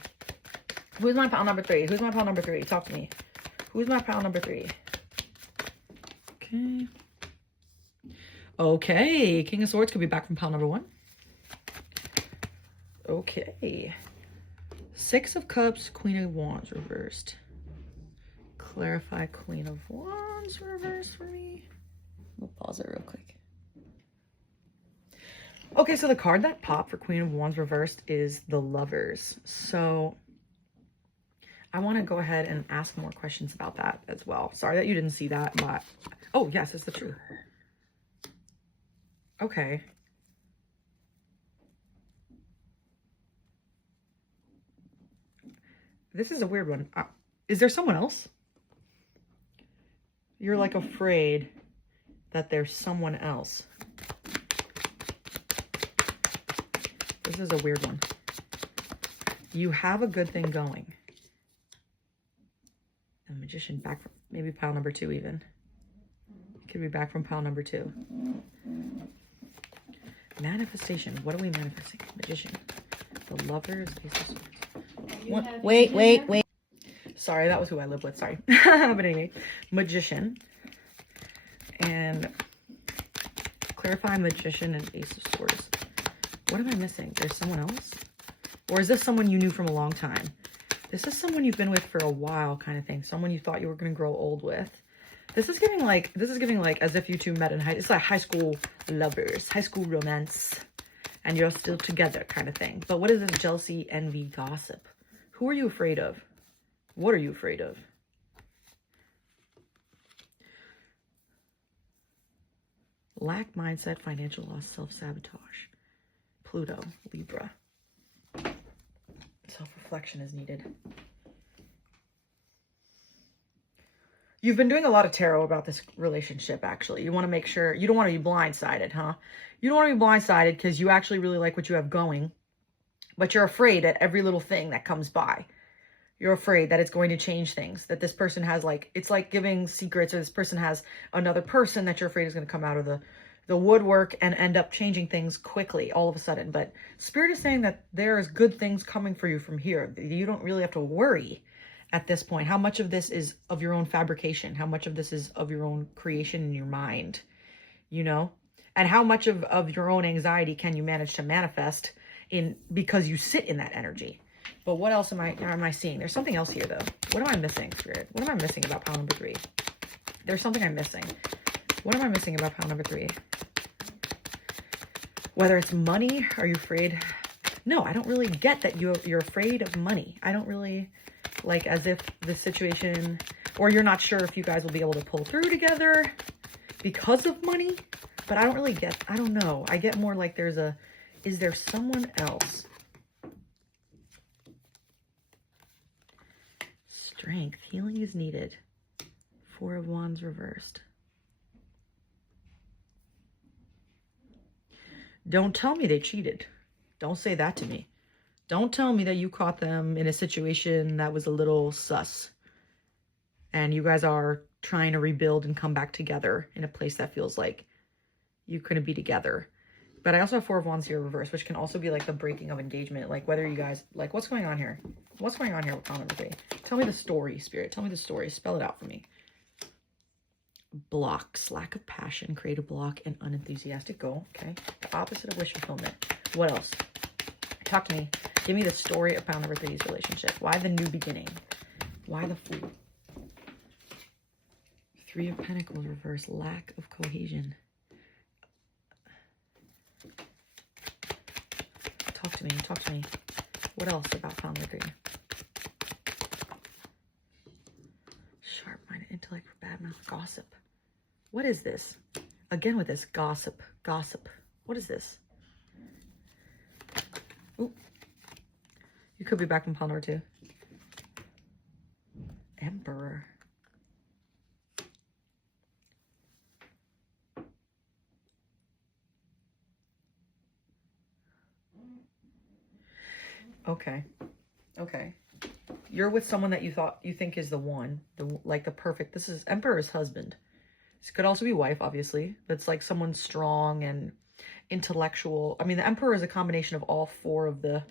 Who's my pile number 3? Who's my pile number 3? Talk to me. Who's my pile number 3? Okay. Okay. King of Swords could be back from pile number 1. Okay. 6 of Cups, Queen of Wands reversed. Clarify Queen of Wands reverse for me. We'll pause it real quick. Okay, so the card that popped for Queen of Wands reversed is the Lovers. So I want to go ahead and ask more questions about that as well. Sorry that you didn't see that, but oh yes, it's the truth. Okay. This is a weird one. Is there someone else? You're like afraid that there's someone else. This is a weird one. You have a good thing going. The Magician back from maybe pile number 2 even. Could be back from pile number 2. Manifestation. What are we manifesting? Magician. The Lovers. Ace of Swords. Wait. Sorry, that was who I live with. Sorry. But anyway, Magician. And clarify Magician and Ace of Swords. What am I missing? There's someone else? Or is this someone you knew from a long time? This is someone you've been with for a while kind of thing. Someone you thought you were going to grow old with. This is giving like as if you two met in it's like high school lovers, high school romance, and you're still together kind of thing. But what is this? Jealousy, envy, gossip. Who are you afraid of? What are you afraid of? Lack mindset, financial loss, self-sabotage. Pluto, Libra. Self-reflection is needed. You've been doing a lot of tarot about this relationship, actually. You want to make sure, you don't want to be blindsided, huh? You don't want to be blindsided because you actually really like what you have going, but you're afraid at every little thing that comes by. You're afraid that it's going to change things, that this person has like, it's like giving secrets, or this person has another person that you're afraid is going to come out of the woodwork and end up changing things quickly all of a sudden. But Spirit is saying that there is good things coming for you from here. You don't really have to worry at this point. How much of this is of your own fabrication? How much of this is of your own creation in your mind? You know? And how much of your own anxiety can you manage to manifest because you sit in that energy? But what else am I seeing? There's something else here, though. What am I missing, Spirit? What am I missing about pile number 3? There's something I'm missing. What am I missing about pile number 3? Whether it's money, are you afraid? No, I don't really get that you're afraid of money. I don't really, like, as if the situation, or you're not sure if you guys will be able to pull through together because of money. But I don't really get, I don't know. I get more like is there someone else? Strength, healing is needed. Four of Wands reversed. Don't tell me they cheated. Don't say that to me. Don't tell me that you caught them in a situation that was a little sus. And you guys are trying to rebuild and come back together in a place that feels like you couldn't be together. But I also have Four of Wands here reversed, which can also be like the breaking of engagement. Like whether you guys, like what's going on here? What's going on here with pile number 3? Tell me the story, Spirit. Tell me the story. Spell it out for me. Blocks, lack of passion, creative block, and unenthusiastic goal. Okay. The opposite of wish fulfillment. What else? Talk to me. Give me the story of pile number 3's relationship. Why the new beginning? Why the Fool? Three of Pentacles reverse, lack of cohesion. Talk to me. Talk to me. What else about pile number 3? Sharp-minded intellect for bad mouth. Gossip. What is this? Again with this. Gossip. Gossip. What is this? Ooh. You could be back from pile number 2. Emperor. Okay. Okay. You're with someone that you think is the one, like the perfect. This is Emperor's husband. This could also be wife, obviously. That's like someone strong and intellectual. I mean, the Emperor is a combination of all 4 of the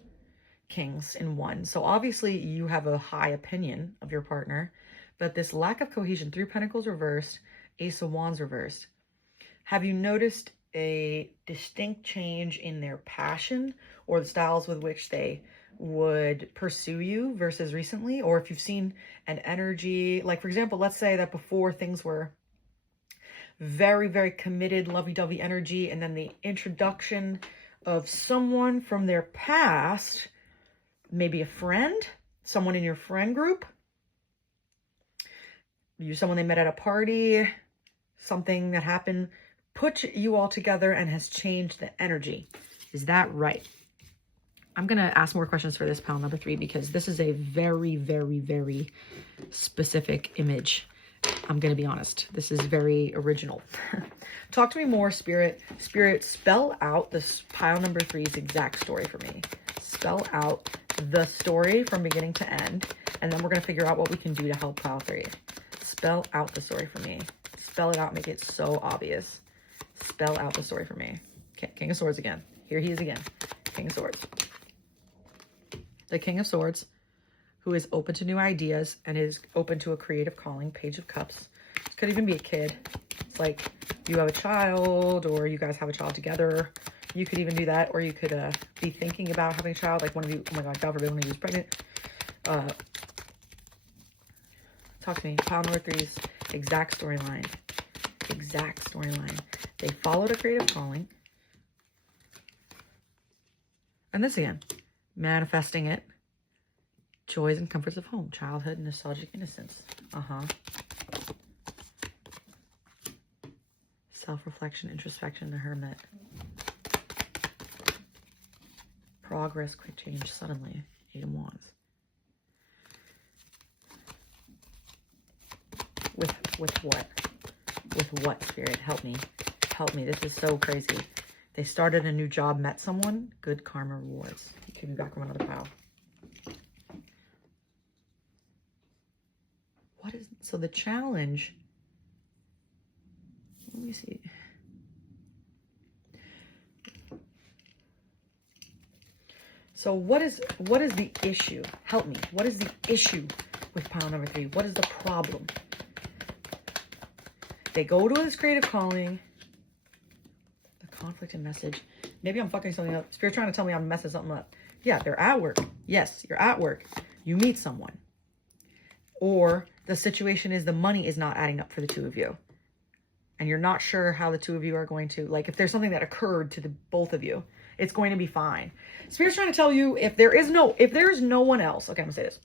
kings in one. So obviously you have a high opinion of your partner, but this lack of cohesion, 3 Pentacles reversed, Ace of Wands reversed. Have you noticed a distinct change in their passion or the styles with which they would pursue you versus recently? Or if you've seen an energy, like for example, let's say that before things were very, very committed, lovey-dovey energy, and then the introduction of someone from their past, maybe a friend, someone in your friend group, someone they met at a party, something that happened, put you all together and has changed the energy. Is that right? I'm going to ask more questions for this pile number 3 because this is a very, very, very specific image. I'm going to be honest. This is very original. Talk to me more, Spirit. Spirit, spell out this pile number 3's exact story for me. Spell out the story from beginning to end. And then we're going to figure out what we can do to help pile 3. Spell out the story for me. Spell it out. Make it so obvious. Spell out the story for me. Okay, King of Swords again. Here he is again. King of Swords. The King of Swords, who is open to new ideas and is open to a creative calling. Page of Cups. This could even be a kid. It's like you have a child or you guys have a child together. You could even do that, or you could be thinking about having a child. Like one of you, oh my God, God forbid, one of you is pregnant. Talk to me. Pile number 3's exact storyline. Exact storyline. They followed a creative calling. And this again. Manifesting it. Joys and comforts of home. Childhood, nostalgic innocence. Self-reflection, introspection, the Hermit. Progress, quick change, suddenly. 8 of Wands. With what? With what, Spirit? Help me. Help me. This is so crazy. They started a new job, met someone. Good karma rewards. You can be back from another pile. What is... So the challenge... Let me see. So what is the issue? Help me. What is the issue with pile number 3? What is the problem? They go to this creative calling. The conflict and message. Maybe I'm fucking something up. Spirit trying to tell me I'm messing something up. Yeah, they're at work. Yes, you're at work. You meet someone. Or the situation is the money is not adding up for the 2 of you. And you're not sure how the 2 of you are going to, like, if there's something that occurred to the both of you, it's going to be fine. Spirit's trying to tell you if there's no one else. Okay, I'm gonna say this.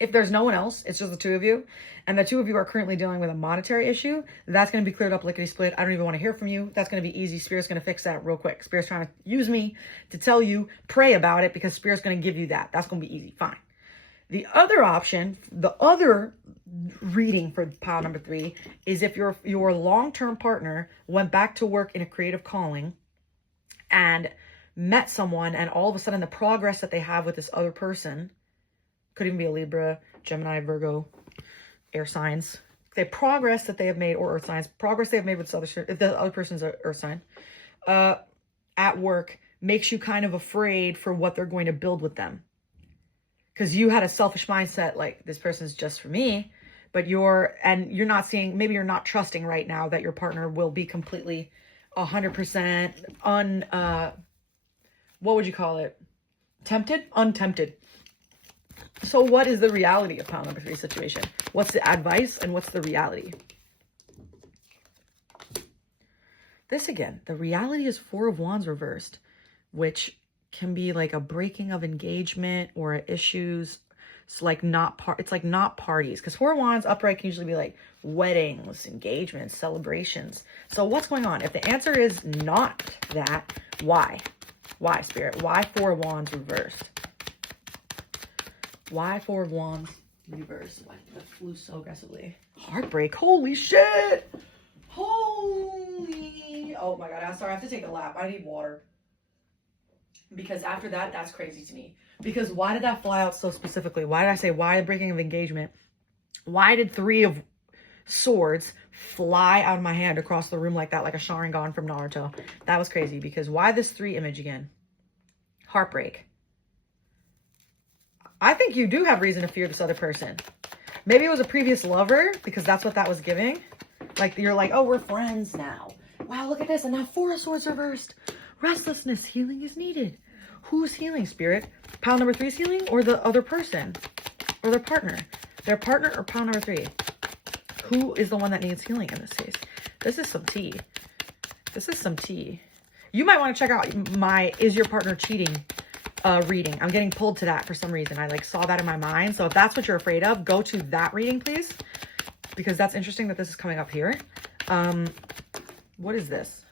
If there's no one else, it's just the 2 of you, and the 2 of you are currently dealing with a monetary issue, that's going to be cleared up lickety-split. I don't even want to hear from you. That's going to be easy. Spirit's going to fix that real quick. Spirit's trying to use me to tell you, pray about it, because Spirit's going to give you that. That's going to be easy. Fine. The other option, the other reading for pile number 3 is if your long-term partner went back to work in a creative calling and met someone, and all of a sudden the progress that they have with this other person, could even be a Libra, Gemini, Virgo, air signs, the progress that they have made, or earth signs, progress they have made with this other, if the other person's an earth sign, at work, makes you kind of afraid for what they're going to build with them. Because you had a selfish mindset, like, this person's just for me, but you're not seeing, maybe you're not trusting right now that your partner will be completely 100% what would you call it? Untempted. So what is the reality of pile number 3 situation? What's the advice and what's the reality? This again, the reality is 4 of Wands reversed, which can be like a breaking of engagement or issues. It's like not parties, because 4 of Wands upright can usually be like weddings, engagements, celebrations. So what's going on? If the answer is not that, why? Why, Spirit? Why 4 of Wands reversed? Why 4 of Wands reversed? Why did that flew so aggressively? Heartbreak. Holy shit. Holy. Oh my God. I'm sorry. I have to take a lap. I need water. Because after that, that's crazy to me. Because why did that fly out so specifically? Why did I say why the breaking of engagement? Why did 3 of Swords fly out of my hand across the room like that, like a Sharingan from Naruto? That was crazy. Because why this 3 image again? Heartbreak. I think you do have reason to fear this other person. Maybe it was a previous lover, because that's what that was giving. Like, you're like, oh, we're friends now. Wow, look at this. And now 4 of Swords reversed. Restlessness. Healing is needed. Who's healing, Spirit? Pile number 3's healing, or the other person? Or their partner? Their partner or pile number 3? Who is the one that needs healing in this case? This is some tea. This is some tea. You might want to check out my Is Your Partner Cheating reading. I'm getting pulled to that for some reason. I like saw that in my mind. So if that's what you're afraid of, go to that reading, please. Because that's interesting that this is coming up here. What is this?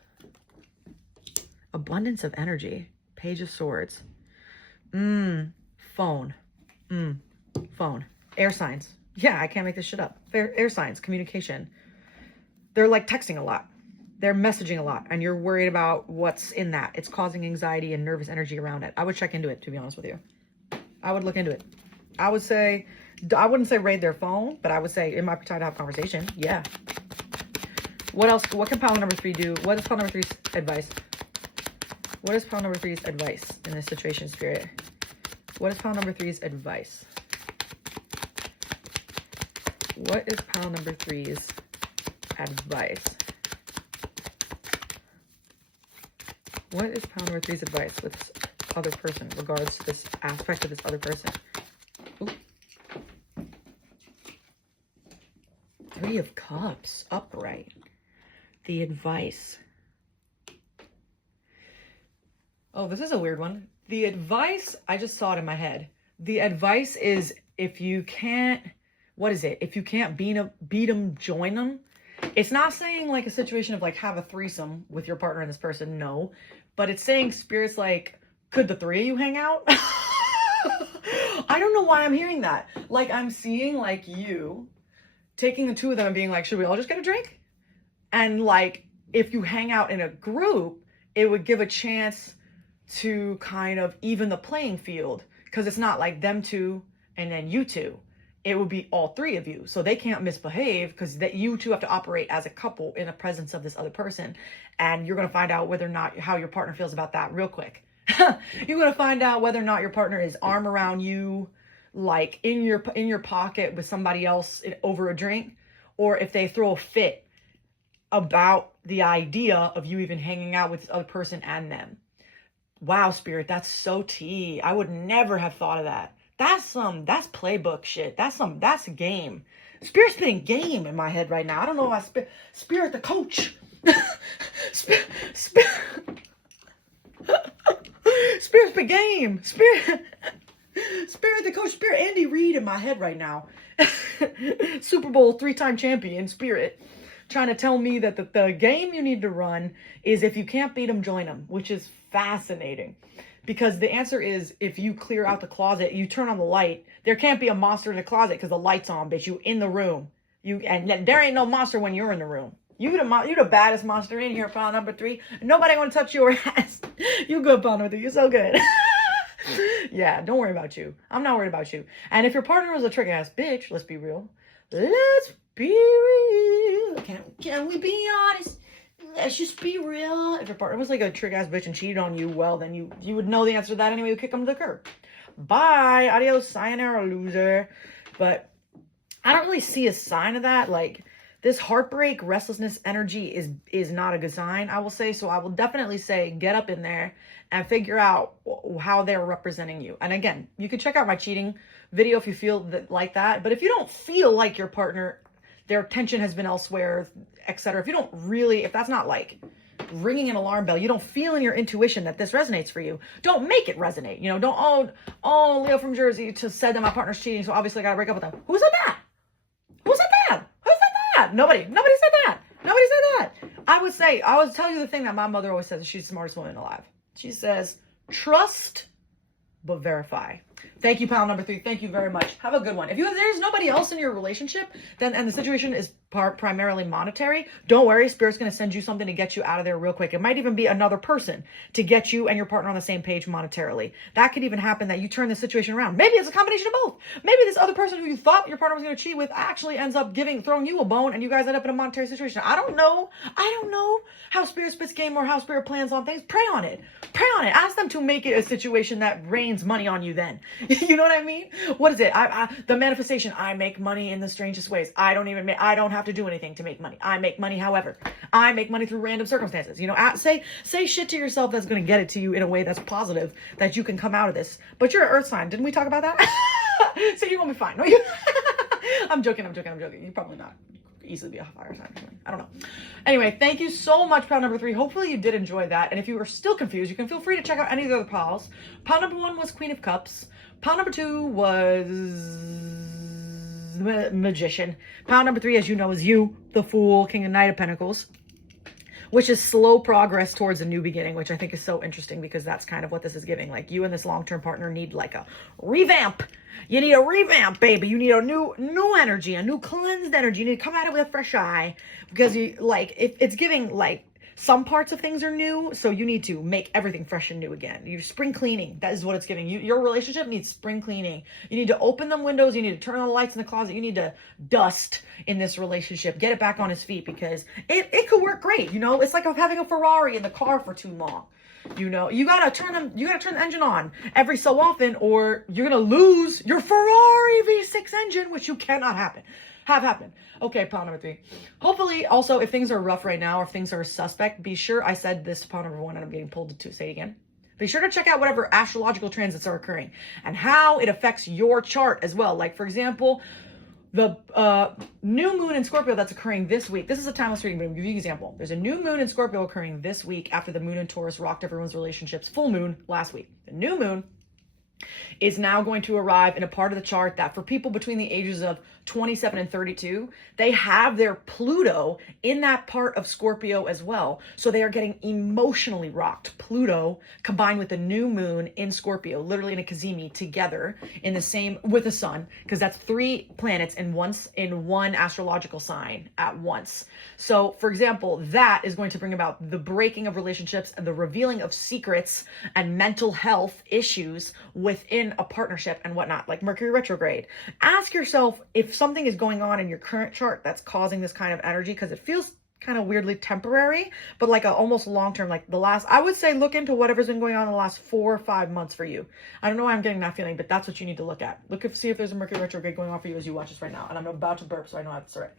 Abundance of energy. Page of Swords. Phone. Phone. Air signs. Yeah, I can't make this shit up. Air signs. Communication. They're like texting a lot. They're messaging a lot, and you're worried about what's in that. It's causing anxiety and nervous energy around it. I would check into it, to be honest with you. I would look into it. I would say, I wouldn't say raid their phone, but I would say it might be time to have a conversation. Yeah. What else? What can pile number 3 do? What is pile number 3's advice? What is pile number 3's advice in this situation, Spirit? What is pile number 3's advice? What is pile number 3's advice? What is pile number 3's advice with this other person in regards to this aspect of this other person? Ooh. 3 of Cups, upright. The advice. Oh, this is a weird one. The advice, I just saw it in my head. The advice is, if you can't, what is it? If you can't beat them, join them. It's not saying like a situation of like have a threesome with your partner and this person, no. But it's saying, Spirit's like, could the 3 of you hang out? I don't know why I'm hearing that. Like, I'm seeing like you taking the 2 of them and being like, should we all just get a drink? And like, if you hang out in a group, it would give a chance to kind of even the playing field. Because it's not like them 2 and then you 2. It would be all 3 of you. So they can't misbehave, because that you 2 have to operate as a couple in the presence of this other person. And you're going to find out whether or not how your partner feels about that real quick. You're going to find out whether or not your partner is arm around you, like in your pocket with somebody else over a drink, or if they throw a fit about the idea of you even hanging out with this other person and them. Wow, Spirit, that's so tea. I would never have thought of that. That's playbook shit. That's a game. Spirit's spitting game in my head right now. I don't know why Spirit the coach. Spirit the game. Spirit the coach. Spirit Andy Reid in my head right now. Super Bowl 3-time champion Spirit. Trying to tell me that the game you need to run is if you can't beat them, join them, which is fascinating. Because the answer is, if you clear out the closet, you turn on the light, there can't be a monster in the closet because the light's on, bitch. You in the room. And there ain't no monster when you're in the room. You the baddest monster in here, pile number 3. Nobody gonna touch your ass. You good, pile number 3. You're so good. Yeah, don't worry about you. I'm not worried about you. And if your partner was a trick ass bitch, let's be real. Let's be real. Can we be honest? Let's just be real. If your partner was like a trick ass bitch and cheated on you, well, then you would know the answer to that anyway. You kick them to the curb. Bye. Adios. Sayonara, loser. But I don't really see a sign of that. Like, this heartbreak, restlessness energy is not a good sign, I will say. So I will definitely say get up in there and figure out how they're representing you. And again, you can check out my cheating video if you feel like that. But if you don't feel like your partner, their attention has been elsewhere, etc. If that's not like ringing an alarm bell, you don't feel in your intuition that this resonates for you, don't make it resonate. You know, don't, oh, Leo from Jersey just said that my partner's cheating, so obviously I gotta break up with them. Who said that? Who said that? Who said that? Nobody said that. Nobody said that. I would tell you the thing that my mother always says. She's the smartest woman alive. She says, trust but verify. Thank you, pile number 3. Thank you very much. Have a good one. If there's nobody else in your relationship, and the situation is primarily monetary, don't worry. Spirit's going to send you something to get you out of there real quick. It might even be another person to get you and your partner on the same page monetarily. That could even happen, that you turn the situation around. Maybe it's a combination of both. Maybe this other person who you thought your partner was going to cheat with actually ends up throwing you a bone, and you guys end up in a monetary situation. I don't know how Spirit spits game or how Spirit plans on things. Pray on it. Pray on it. Ask them to make it a situation that rains money on you then. You know what I mean? What is it? The manifestation. I make money in the strangest ways. I don't have to do anything to make money. I make money, however. I make money through random circumstances. You know, say shit to yourself that's going to get it to you in a way that's positive, that you can come out of this. But you're an earth sign. Didn't we talk about that? So you're going to be fine. No, I'm joking. You're probably not. Easily be a fire sign. I don't know. Anyway, thank you so much, pile number 3. Hopefully you did enjoy that. And if you are still confused, you can feel free to check out any of the other piles. Pile number 1 was Queen of Cups. Pile number 2 was Magician. Pile number 3, as you know, is you, the Fool, King and Knight of Pentacles, which is slow progress towards a new beginning, which I think is so interesting because that's kind of what this is giving. Like, you and this long-term partner need like a revamp. You need a revamp, baby. You need a new energy, a new cleansed energy. You need to come at it with a fresh eye, because it's giving like some parts of things are new, so you need to make everything fresh and new again. You're spring cleaning. That is what it's giving you. Your relationship needs spring cleaning. You need to open them windows. You need to turn on the lights in the closet. You need to dust in this relationship. Get it back on its feet, because it could work great. You know, it's like having a Ferrari in the car for too long. You know, you gotta turn the engine on every so often, or you're gonna lose your Ferrari V6 engine, which you cannot have happen. Okay, pile number 3. Hopefully, also, if things are rough right now, or if things are suspect, be sure, I said this to pile number 1, and I'm getting pulled to say it again. Be sure to check out whatever astrological transits are occurring and how it affects your chart as well. Like, for example, the new moon in Scorpio that's occurring this week. This is a timeless reading, but I'm going to give you an example. There's a new moon in Scorpio occurring this week after the moon in Taurus rocked everyone's relationships. Full moon last week. The new moon is now going to arrive in a part of the chart that for people between the ages of 27 and 32, they have their Pluto in that part of Scorpio as well. So they are getting emotionally rocked. Pluto combined with the new moon in Scorpio, literally in a cazimi together in the same, with the sun, because that's 3 planets in one astrological sign at once. So for example, that is going to bring about the breaking of relationships and the revealing of secrets and mental health issues within a partnership and whatnot, like Mercury retrograde. Ask yourself if something is going on in your current chart that's causing this kind of energy, because it feels kind of weirdly temporary, but like a almost long-term, like I would say look into whatever's been going on in the last 4 or 5 months for you. I don't know why I'm getting that feeling, but that's what you need to look at. See if there's a Mercury retrograde going on for you as you watch this right now. And I'm about to burp, so I know that's right.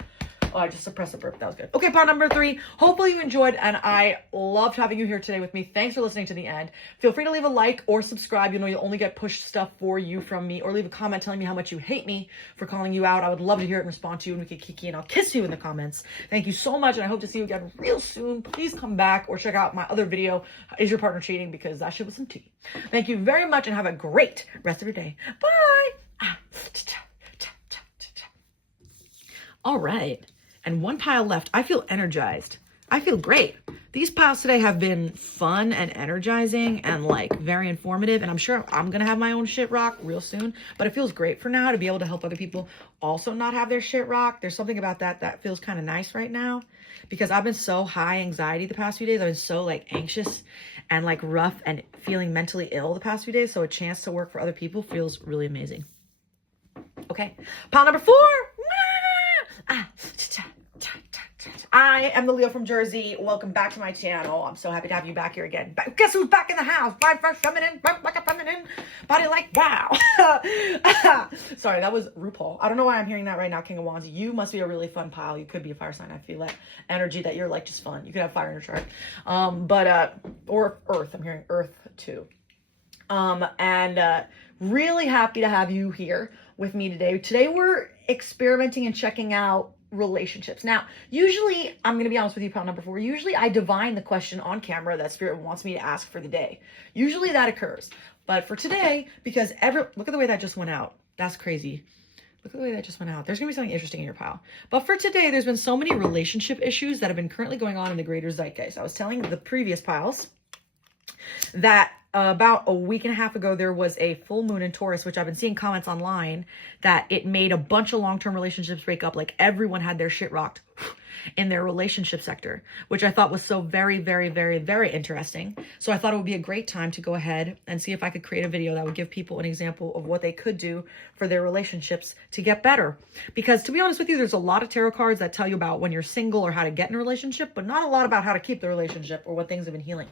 Oh, I just suppressed the burp. That was good. Okay, pile number 3. Hopefully you enjoyed, and I loved having you here today with me. Thanks for listening to the end. Feel free to leave a like or subscribe. You know, you'll only get push stuff for you from me, or leave a comment telling me how much you hate me for calling you out. I would love to hear it and respond to you, and we could kiki, and I'll kiss you in the comments. Thank you so much, and I hope to see you again real soon. Please come back or check out my other video, Is Your Partner Cheating? Because that shit was some tea. Thank you very much, and have a great rest of your day. Bye. All right. And 1 pile left. I feel energized. I feel great. These piles today have been fun and energizing and like very informative. And I'm sure I'm going to have my own shit rock real soon. But it feels great for now to be able to help other people also not have their shit rocked. There's something about that that feels kind of nice right now. Because I've been so high anxiety the past few days. I've been so like anxious and like rough and feeling mentally ill the past few days. So a chance to work for other people feels really amazing. Okay. Pile number 4. I am the Leo from Jersey. Welcome back to my channel. I'm so happy to have you back here again. Guess who's back in the house? Vibe fresh feminine, like a feminine, body like wow. Sorry, that was RuPaul. I don't know why I'm hearing that right now, King of Wands. You must be a really fun pile. You could be a fire sign. I feel that energy that you're like just fun. You could have fire in your chart. Or Earth. I'm hearing Earth too. Really happy to have you here with me today. Today we're experimenting and checking out relationships. Now, usually, I'm going to be honest with you, pile number 4. Usually I divine the question on camera that Spirit wants me to ask for the day. Usually that occurs. But for today, because look at the way that just went out. That's crazy. Look at the way that just went out. There's going to be something interesting in your pile. But for today, there's been so many relationship issues that have been currently going on in the greater zeitgeist. I was telling the previous piles that about a week and a half ago, there was a full moon in Taurus, which I've been seeing comments online that it made a bunch of long-term relationships break up. Like everyone had their shit rocked in their relationship sector, which I thought was so very, very, very, very interesting. So I thought it would be a great time to go ahead and see if I could create a video that would give people an example of what they could do for their relationships to get better. Because to be honest with you, there's a lot of tarot cards that tell you about when you're single or how to get in a relationship, but not a lot about how to keep the relationship or what things have been healing.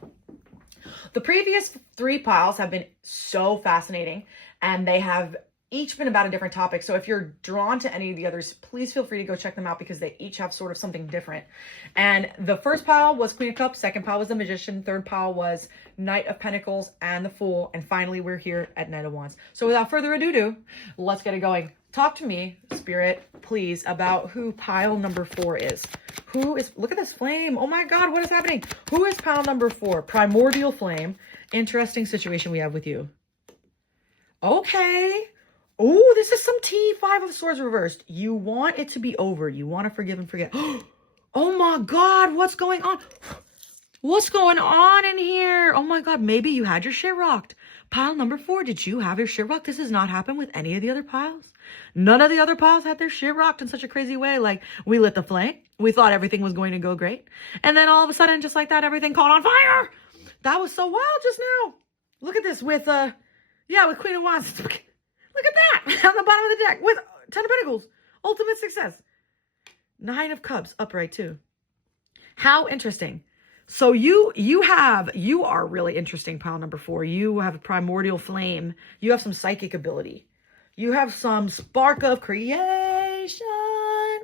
The previous 3 piles have been so fascinating, and they have each been about a different topic. So if you're drawn to any of the others, please feel free to go check them out because they each have sort of something different. And the first pile was Queen of Cups, second pile was the Magician, third pile was Knight of Pentacles and the Fool, and finally we're here at Knight of Wands. So without further ado, let's get it going. Talk to me, Spirit, please, about who pile number 4 is. Who is, look at this flame. Oh my God, what is happening? Who is pile number 4? Primordial flame. Interesting situation we have with you. Okay. Oh, this is some tea. 5 of Swords reversed. You want it to be over. You want to forgive and forget. Oh my God, what's going on? What's going on in here? Oh my God, maybe you had your shit rocked. Pile number 4, did you have your shit rocked? This has not happened with any of the other piles. None of the other piles had their shit rocked in such a crazy way. Like, we lit the flame. We thought everything was going to go great. And then all of a sudden, just like that, everything caught on fire. That was so wild just now. Look at this with, with Queen of Wands. Look at that on the bottom of the deck with 10 of Pentacles. Ultimate success. 9 of Cups upright too. How interesting. So you are really interesting, pile number 4. You have a primordial flame. You have some psychic ability. You have some spark of creation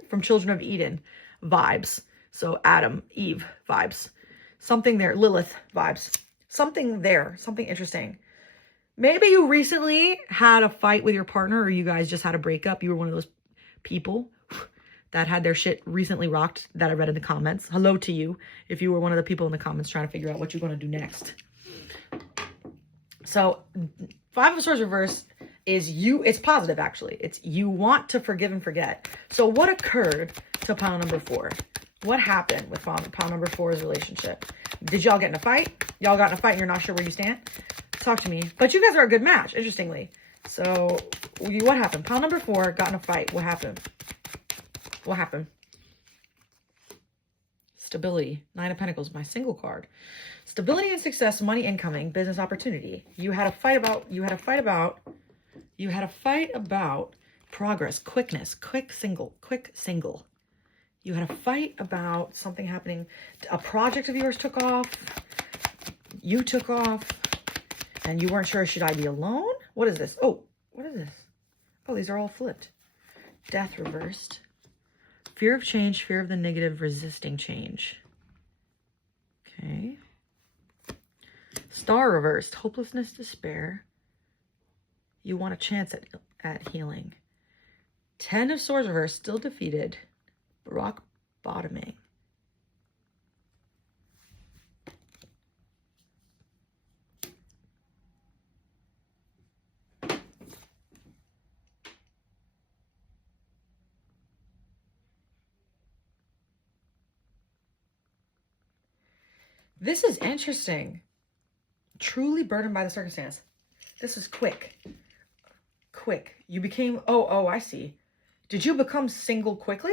from Children of Eden vibes. So Adam, Eve vibes. Something there, Lilith vibes. Something there, something interesting. Maybe you recently had a fight with your partner, or you guys just had a breakup. You were one of those people that had their shit recently rocked that I read in the comments. Hello to you if you were one of the people in the comments trying to figure out what you're going to do next. So 5 of Swords reverse is it's positive actually. It's you want to forgive and forget. So what occurred to pile number 4? What happened with pile number 4's relationship? Did y'all get in a fight? Y'all got in a fight and you're not sure where you stand? Talk to me. But you guys are a good match, interestingly. So what happened? Pile number 4 got in a fight. What happened? What happened? Stability. 9 of Pentacles, my single card. Stability and success, money incoming, business opportunity. You had a fight about progress, quickness, quick single. You had a fight about something happening. A project of yours took off. You took off. And you weren't sure, should I be alone? What is this? Oh, what is this? Oh, these are all flipped. Death reversed. Fear of change, fear of the negative, resisting change. Okay. Star reversed. Hopelessness, despair. You want a chance at healing. 10 of Swords reversed. Still defeated. Rock bottoming. This is interesting. Truly burdened by the circumstance. This is quick. Quick. You became, oh, I see. Did you become single quickly?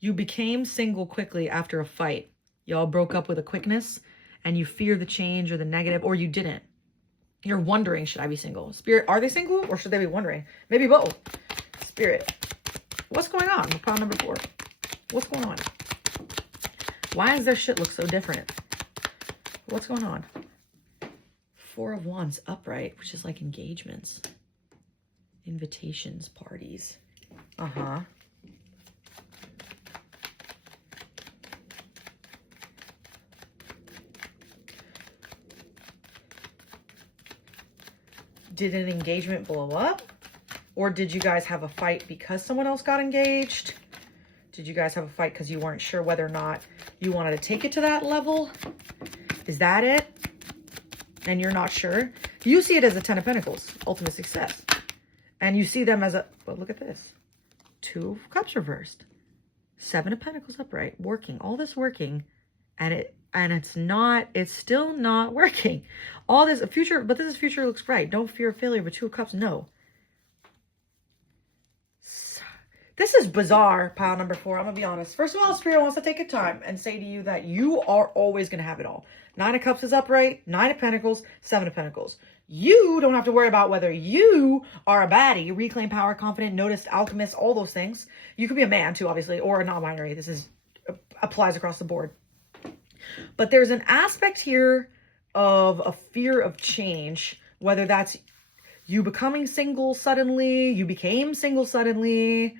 You became single quickly after a fight. Y'all broke up with a quickness and you fear the change or the negative, or you didn't. You're wondering, should I be single? Spirit, are they single or should they be wondering? Maybe both. Spirit, what's going on with pile number 4? What's going on? Why does their shit look so different? What's going on? 4 of Wands upright, which is like engagements, invitations, parties. Uh-huh. Did an engagement blow up? Or did you guys have a fight because someone else got engaged? Did you guys have a fight because you weren't sure whether or not you wanted to take it to that level? Is that it? And you're not sure? You see it as a 10 of Pentacles, ultimate success. And you see them as a, well, look at this. 2 of Cups reversed. 7 of Pentacles upright, working, all this working. And it's still not working. All this future, but this is future looks bright. Don't fear failure, but 2 of Cups, no. This is bizarre, pile number 4. I'm going to be honest. First of all, Spirit wants to take a time and say to you that you are always going to have it all. 9 of Cups is upright, 9 of Pentacles, 7 of Pentacles. You don't have to worry about whether you are a baddie, reclaim power, confident, noticed, alchemist, all those things. You could be a man too, obviously, or a non-binary. This is applies across the board. But there's an aspect here of a fear of change, whether that's you becoming single suddenly, you became single suddenly,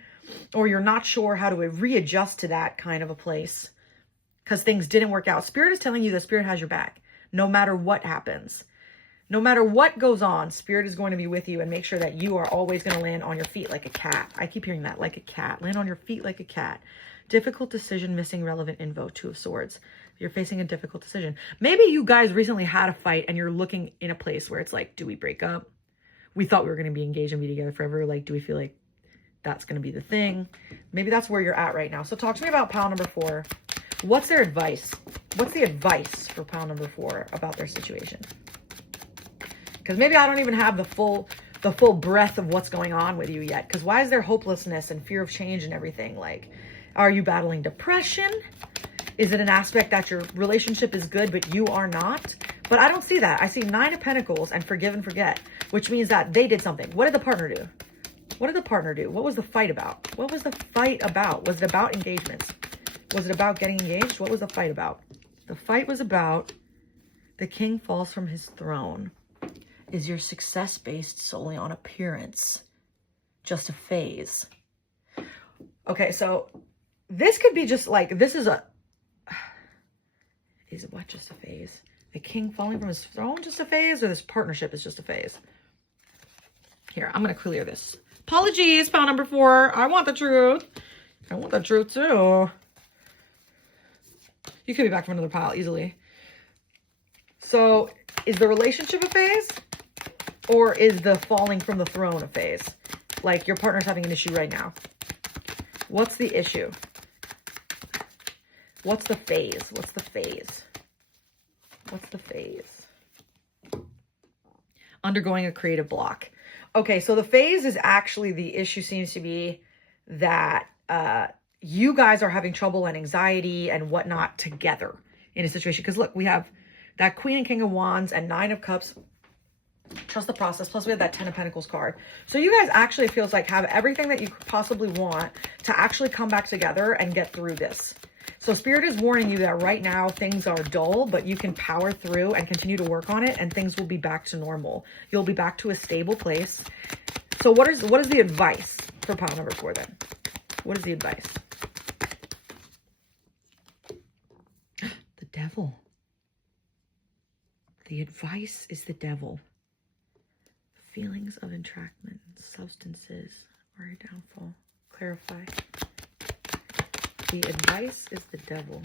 or you're not sure how to readjust to that kind of a place because things didn't work out. Spirit is telling you that Spirit has your back no matter what happens. No matter what goes on, Spirit is going to be with you and make sure that you are always going to land on your feet like a cat. I keep hearing that, like a cat. Land on your feet like a cat. Difficult decision, missing relevant info, 2 of Swords. You're facing a difficult decision. Maybe you guys recently had a fight and you're looking in a place where it's like, do we break up? We thought we were going to be engaged and be together forever. Like, do we feel like that's going to be the thing? Maybe that's where you're at right now. So talk to me about pile number 4. What's their advice? What's the advice for pile number 4 about their situation? Because maybe I don't even have the full breadth of what's going on with you yet. Because why is there hopelessness and fear of change and everything? Like, are you battling depression? Is it an aspect that your relationship is good, but you are not? But I don't see that. I see 9 of Pentacles and forgive and forget, which means that they did something. What did the partner do? What did the partner do? What was the fight about? What was the fight about? Was it about engagements? Was it about getting engaged? What was the fight about? The fight was about the king falls from his throne. Is your success based solely on appearance? Just a phase? Okay, so this could be just like, this is a, is it what, just a phase? The king falling from his throne, just a phase? Or this partnership is just a phase? Here, I'm going to clear this. Apologies, pile number 4. I want the truth. I want the truth too. You could be back from another pile easily. So, is the relationship a phase? Or is the falling from the throne a phase? Like, your partner's having an issue right now. What's the issue? What's the phase? What's the phase? What's the phase? Undergoing a creative block. Okay, so the phase is actually, the issue seems to be that you guys are having trouble and anxiety and whatnot together in a situation. Because look, we have that Queen and King of Wands and 9 of Cups. Trust the process. Plus we have that 10 of Pentacles card. So you guys actually, it feels like, have everything that you could possibly want to actually come back together and get through this. So Spirit is warning you that right now things are dull, but you can power through and continue to work on it and things will be back to normal. You'll be back to a stable place. So what is the advice for pile number 4 then? What is the advice? The Devil. The advice is the Devil. Feelings of entrapment, substances, or a downfall. Clarify. The advice is the Devil.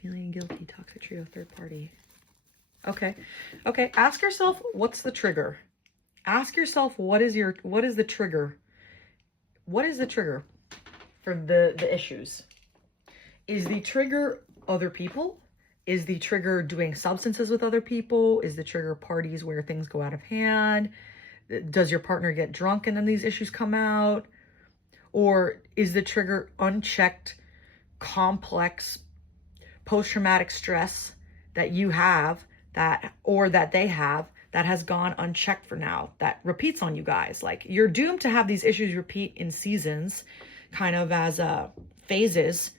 Feeling guilty, toxic trio, third party. Okay. Okay. Ask yourself, what's the trigger? Ask yourself, what is the trigger? What is the trigger for the issues? Is the trigger other people? Is the trigger doing substances with other people? Is the trigger parties where things go out of hand? Does your partner get drunk and then these issues come out? Or is the trigger unchecked, complex, post-traumatic stress that you have, or that they have, that has gone unchecked for now, that repeats on you guys? Like, you're doomed to have these issues repeat in seasons, kind of as phases,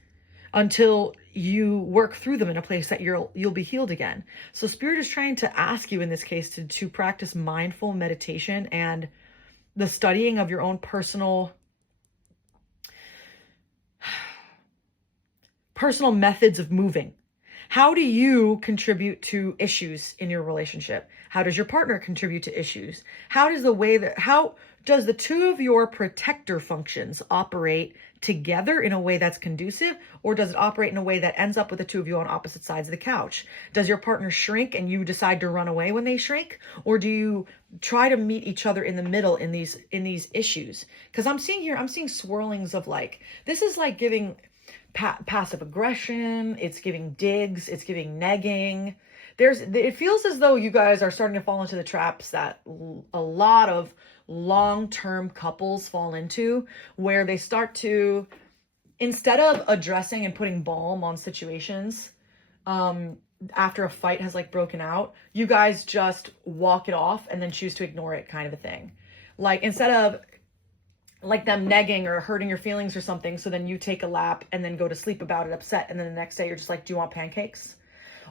until you work through them in a place that you'll be healed again. So Spirit is trying to ask you in this case to practice mindful meditation and the studying of your own personal methods of moving. How do you contribute to issues in your relationship? How does your partner contribute to issues? How does the two of your protector functions operate together in a way that's conducive, or does it operate in a way that ends up with the two of you on opposite sides of the couch? Does your partner shrink and you decide to run away when they shrink, or do you try to meet each other in the middle in these issues? Because I'm seeing swirlings of like, this is like giving passive aggression, it's giving digs, it's giving negging. It feels as though you guys are starting to fall into the traps that a lot of long-term couples fall into, where they start to, instead of addressing and putting balm on situations after a fight has like broken out, you guys just walk it off and then choose to ignore it, kind of a thing. Like, instead of like them negging or hurting your feelings or something, so then you take a lap and then go to sleep about it upset, and then the next day you're just like, do you want pancakes?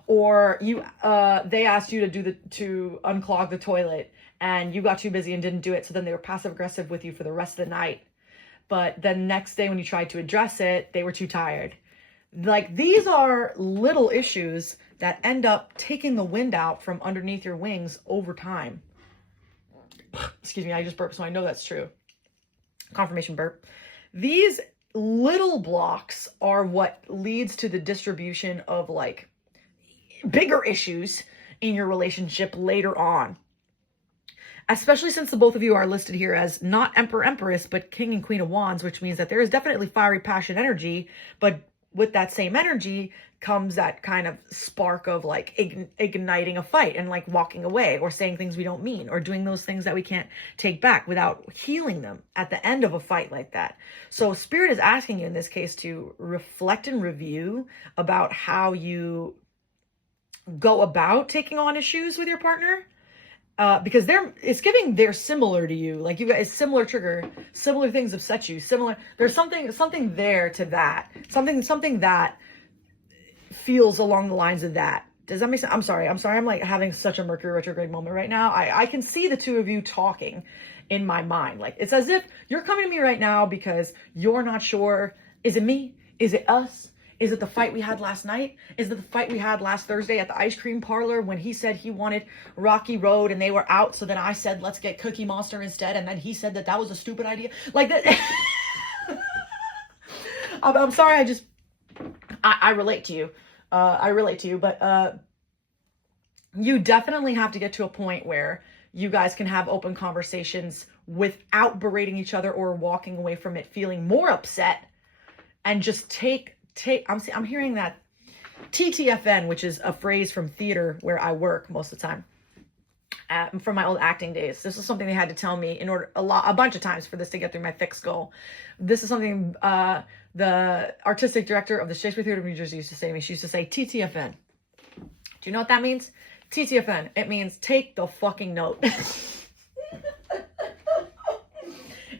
Or they asked you to unclog the toilet and you got too busy and didn't do it, so then they were passive aggressive with you for the rest of the night. But then next day when you tried to address it, they were too tired. Like, these are little issues that end up taking the wind out from underneath your wings over time. Excuse me, I just burped, so I know that's true. Confirmation burp. These little blocks are what leads to the distribution of like bigger issues in your relationship later on. Especially since the both of you are listed here as not Emperor, Empress, but King and Queen of Wands, which means that there is definitely fiery passion energy, but with that same energy comes that kind of spark of like igniting a fight and like walking away, or saying things we don't mean, or doing those things that we can't take back without healing them at the end of a fight like that. So Spirit is asking you in this case to reflect and review about how you go about taking on issues with your partner. Because it's giving they're similar to you. Like, you guys, similar trigger, similar things upset you, similar. There's something there to that. Something that feels along the lines of that. Does that make sense? I'm sorry. I'm like having such a Mercury retrograde moment right now. I can see the two of you talking in my mind. Like, it's as if you're coming to me right now because you're not sure. Is it me? Is it us? Is it the fight we had last night? Is it the fight we had last Thursday at the ice cream parlor when he said he wanted Rocky Road and they were out? So then I said, let's get Cookie Monster instead. And then he said that was a stupid idea. Like that. I'm sorry. I relate to you. But you definitely have to get to a point where you guys can have open conversations without berating each other or walking away from it feeling more upset, and just I'm hearing that TTFN, which is a phrase from theater where I work most of the time, from my old acting days. This is something they had to tell me a bunch of times for this to get through my thick skull. This is something the artistic director of the Shakespeare Theater of New Jersey used to say to me. She used to say TTFN. Do you know what that means? TTFN. It means take the fucking note.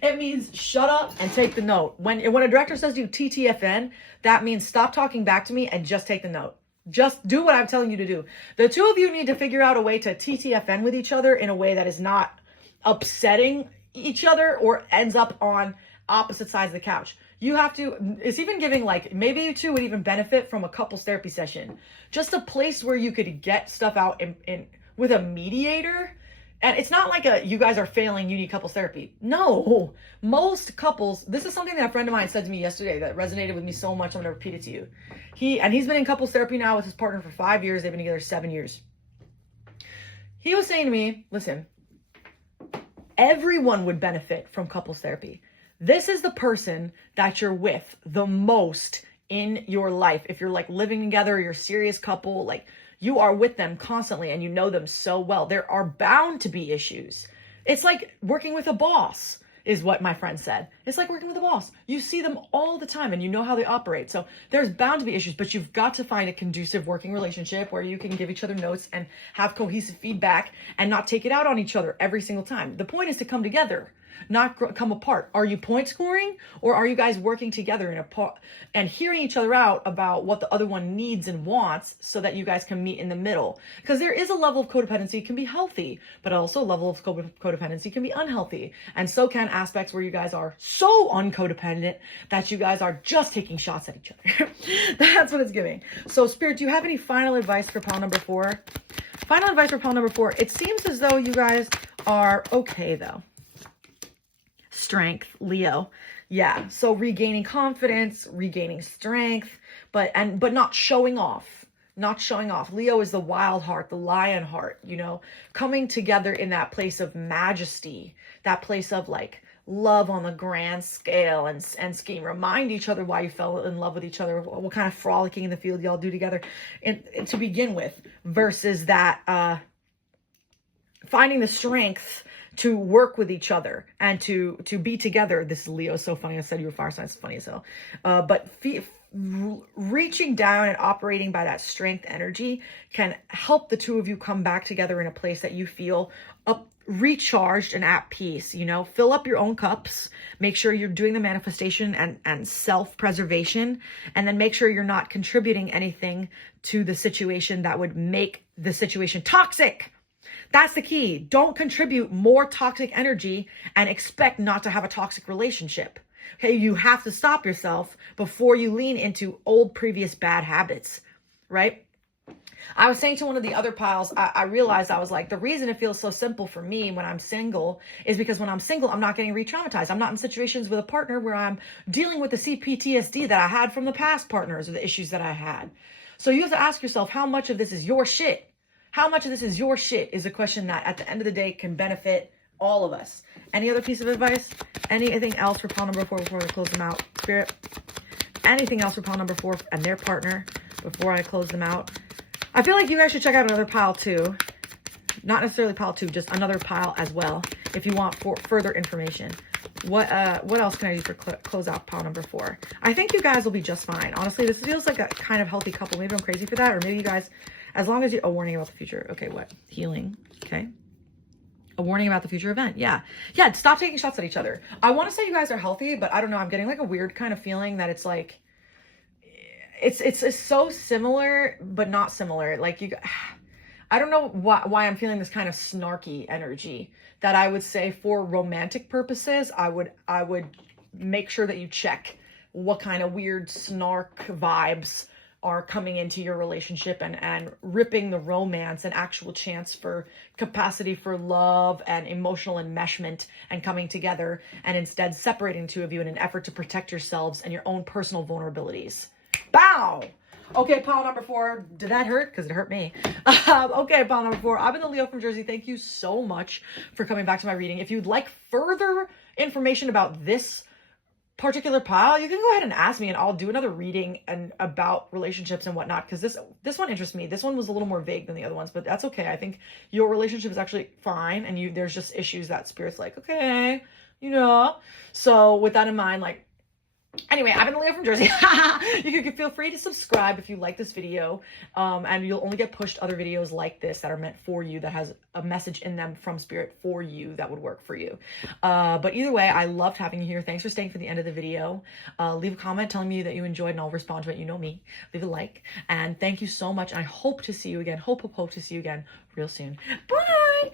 It means shut up and take the note. When a director says to you TTFN, that means stop talking back to me and just take the note. Just do what I'm telling you to do. The two of you need to figure out a way to TTFN with each other in a way that is not upsetting each other or ends up on opposite sides of the couch. You have to, it's even giving like, maybe you two would even benefit from a couples therapy session. Just a place where you could get stuff out in with a mediator. And it's not like you guys are failing, you need couples therapy. No, most couples, this is something that a friend of mine said to me yesterday that resonated with me so much, I'm going to repeat it to you. He's been in couples therapy now with his partner for 5 years. They've been together 7 years. He was saying to me, listen, everyone would benefit from couples therapy. This is the person that you're with the most in your life, if you're like living together, you're a serious couple, like you are with them constantly and you know them so well, there are bound to be issues. It's like working with a boss, is what my friend said. It's like working with a boss. You see them all the time and you know how they operate. So there's bound to be issues, but you've got to find a conducive working relationship where you can give each other notes and have cohesive feedback and not take it out on each other every single time. The point is to come together, not come apart. Are you point scoring, or are you guys working together in and hearing each other out about what the other one needs and wants so that you guys can meet in the middle? Because there is a level of codependency can be healthy, but also a level of codependency can be unhealthy. And so can aspects where you guys are so uncodependent that you guys are just taking shots at each other. That's what it's giving. So Spirit, do you have any final advice for pile number 4? Final advice for pile number 4. It seems as though you guys are okay though. Strength, Leo. Yeah, so regaining confidence, regaining strength, but not showing off. Not showing off. Leo is the wild heart, the lion heart, you know, coming together in that place of majesty, that place of like love on the grand scale and scheme. Remind each other why you fell in love with each other, what kind of frolicking in the field y'all do together and to begin with, versus that finding the strength to work with each other and to be together. This is Leo, so funny. I said you were fire sign, it's funny as hell. But reaching down and operating by that strength energy can help the two of you come back together in a place that you feel recharged and at peace. You know, fill up your own cups, make sure you're doing the manifestation and self-preservation, and then make sure you're not contributing anything to the situation that would make the situation toxic. That's the key. Don't contribute more toxic energy and expect not to have a toxic relationship. Okay, you have to stop yourself before you lean into old previous bad habits, right? I was saying to one of the other piles, I realized, I was like, the reason it feels so simple for me when I'm single is because when I'm single, I'm not getting re-traumatized. I'm not in situations with a partner where I'm dealing with the CPTSD that I had from the past partners or the issues that I had. So you have to ask yourself, how much of this is your shit? How much of this is your shit is a question that at the end of the day can benefit all of us. Any other piece of advice? Anything else for pile number 4 before we close them out? Spirit, anything else for pile number 4 and their partner before I close them out? I feel like you guys should check out another pile too. Not necessarily pile 2, just another pile as well, if you want further information. What else can I do for close out pile number 4? I think you guys will be just fine. Honestly, this feels like a kind of healthy couple. Maybe I'm crazy for that, or maybe you guys, as long as you, a warning about the future. Okay, what? Healing. Okay. A warning about the future event. Yeah. Yeah, stop taking shots at each other. I want to say you guys are healthy, but I don't know. I'm getting like a weird kind of feeling that it's like, it's so similar, but not similar. Like I don't know why I'm feeling this kind of snarky energy that I would say for romantic purposes, I would make sure that you check what kind of weird snark vibes are coming into your relationship and ripping the romance and actual chance for capacity for love and emotional enmeshment and coming together, and instead separating the two of you in an effort to protect yourselves and your own personal vulnerabilities. Bow! Okay, pile number 4. Did that hurt? Because it hurt me. Okay, pile number 4. I've been the Leo from Jersey. Thank you so much for coming back to my reading. If you'd like further information about this particular pile, you can go ahead and ask me and I'll do another reading and about relationships and whatnot, because this one interests me. This one was a little more vague than the other ones, but that's okay. I think your relationship is actually fine, and there's just issues that Spirit's like, okay, you know. So with that in mind, like, anyway, I've been Leo from Jersey. You can feel free to subscribe if you like this video, and you'll only get pushed other videos like this that are meant for you, that has a message in them from Spirit for you that would work for you. But either way, I loved having you here. Thanks for staying for the end of the video. Leave a comment telling me that you enjoyed, and I'll respond to it. You know me. Leave a like, and thank you so much. I hope to see you again. Hope to see you again real soon. Bye.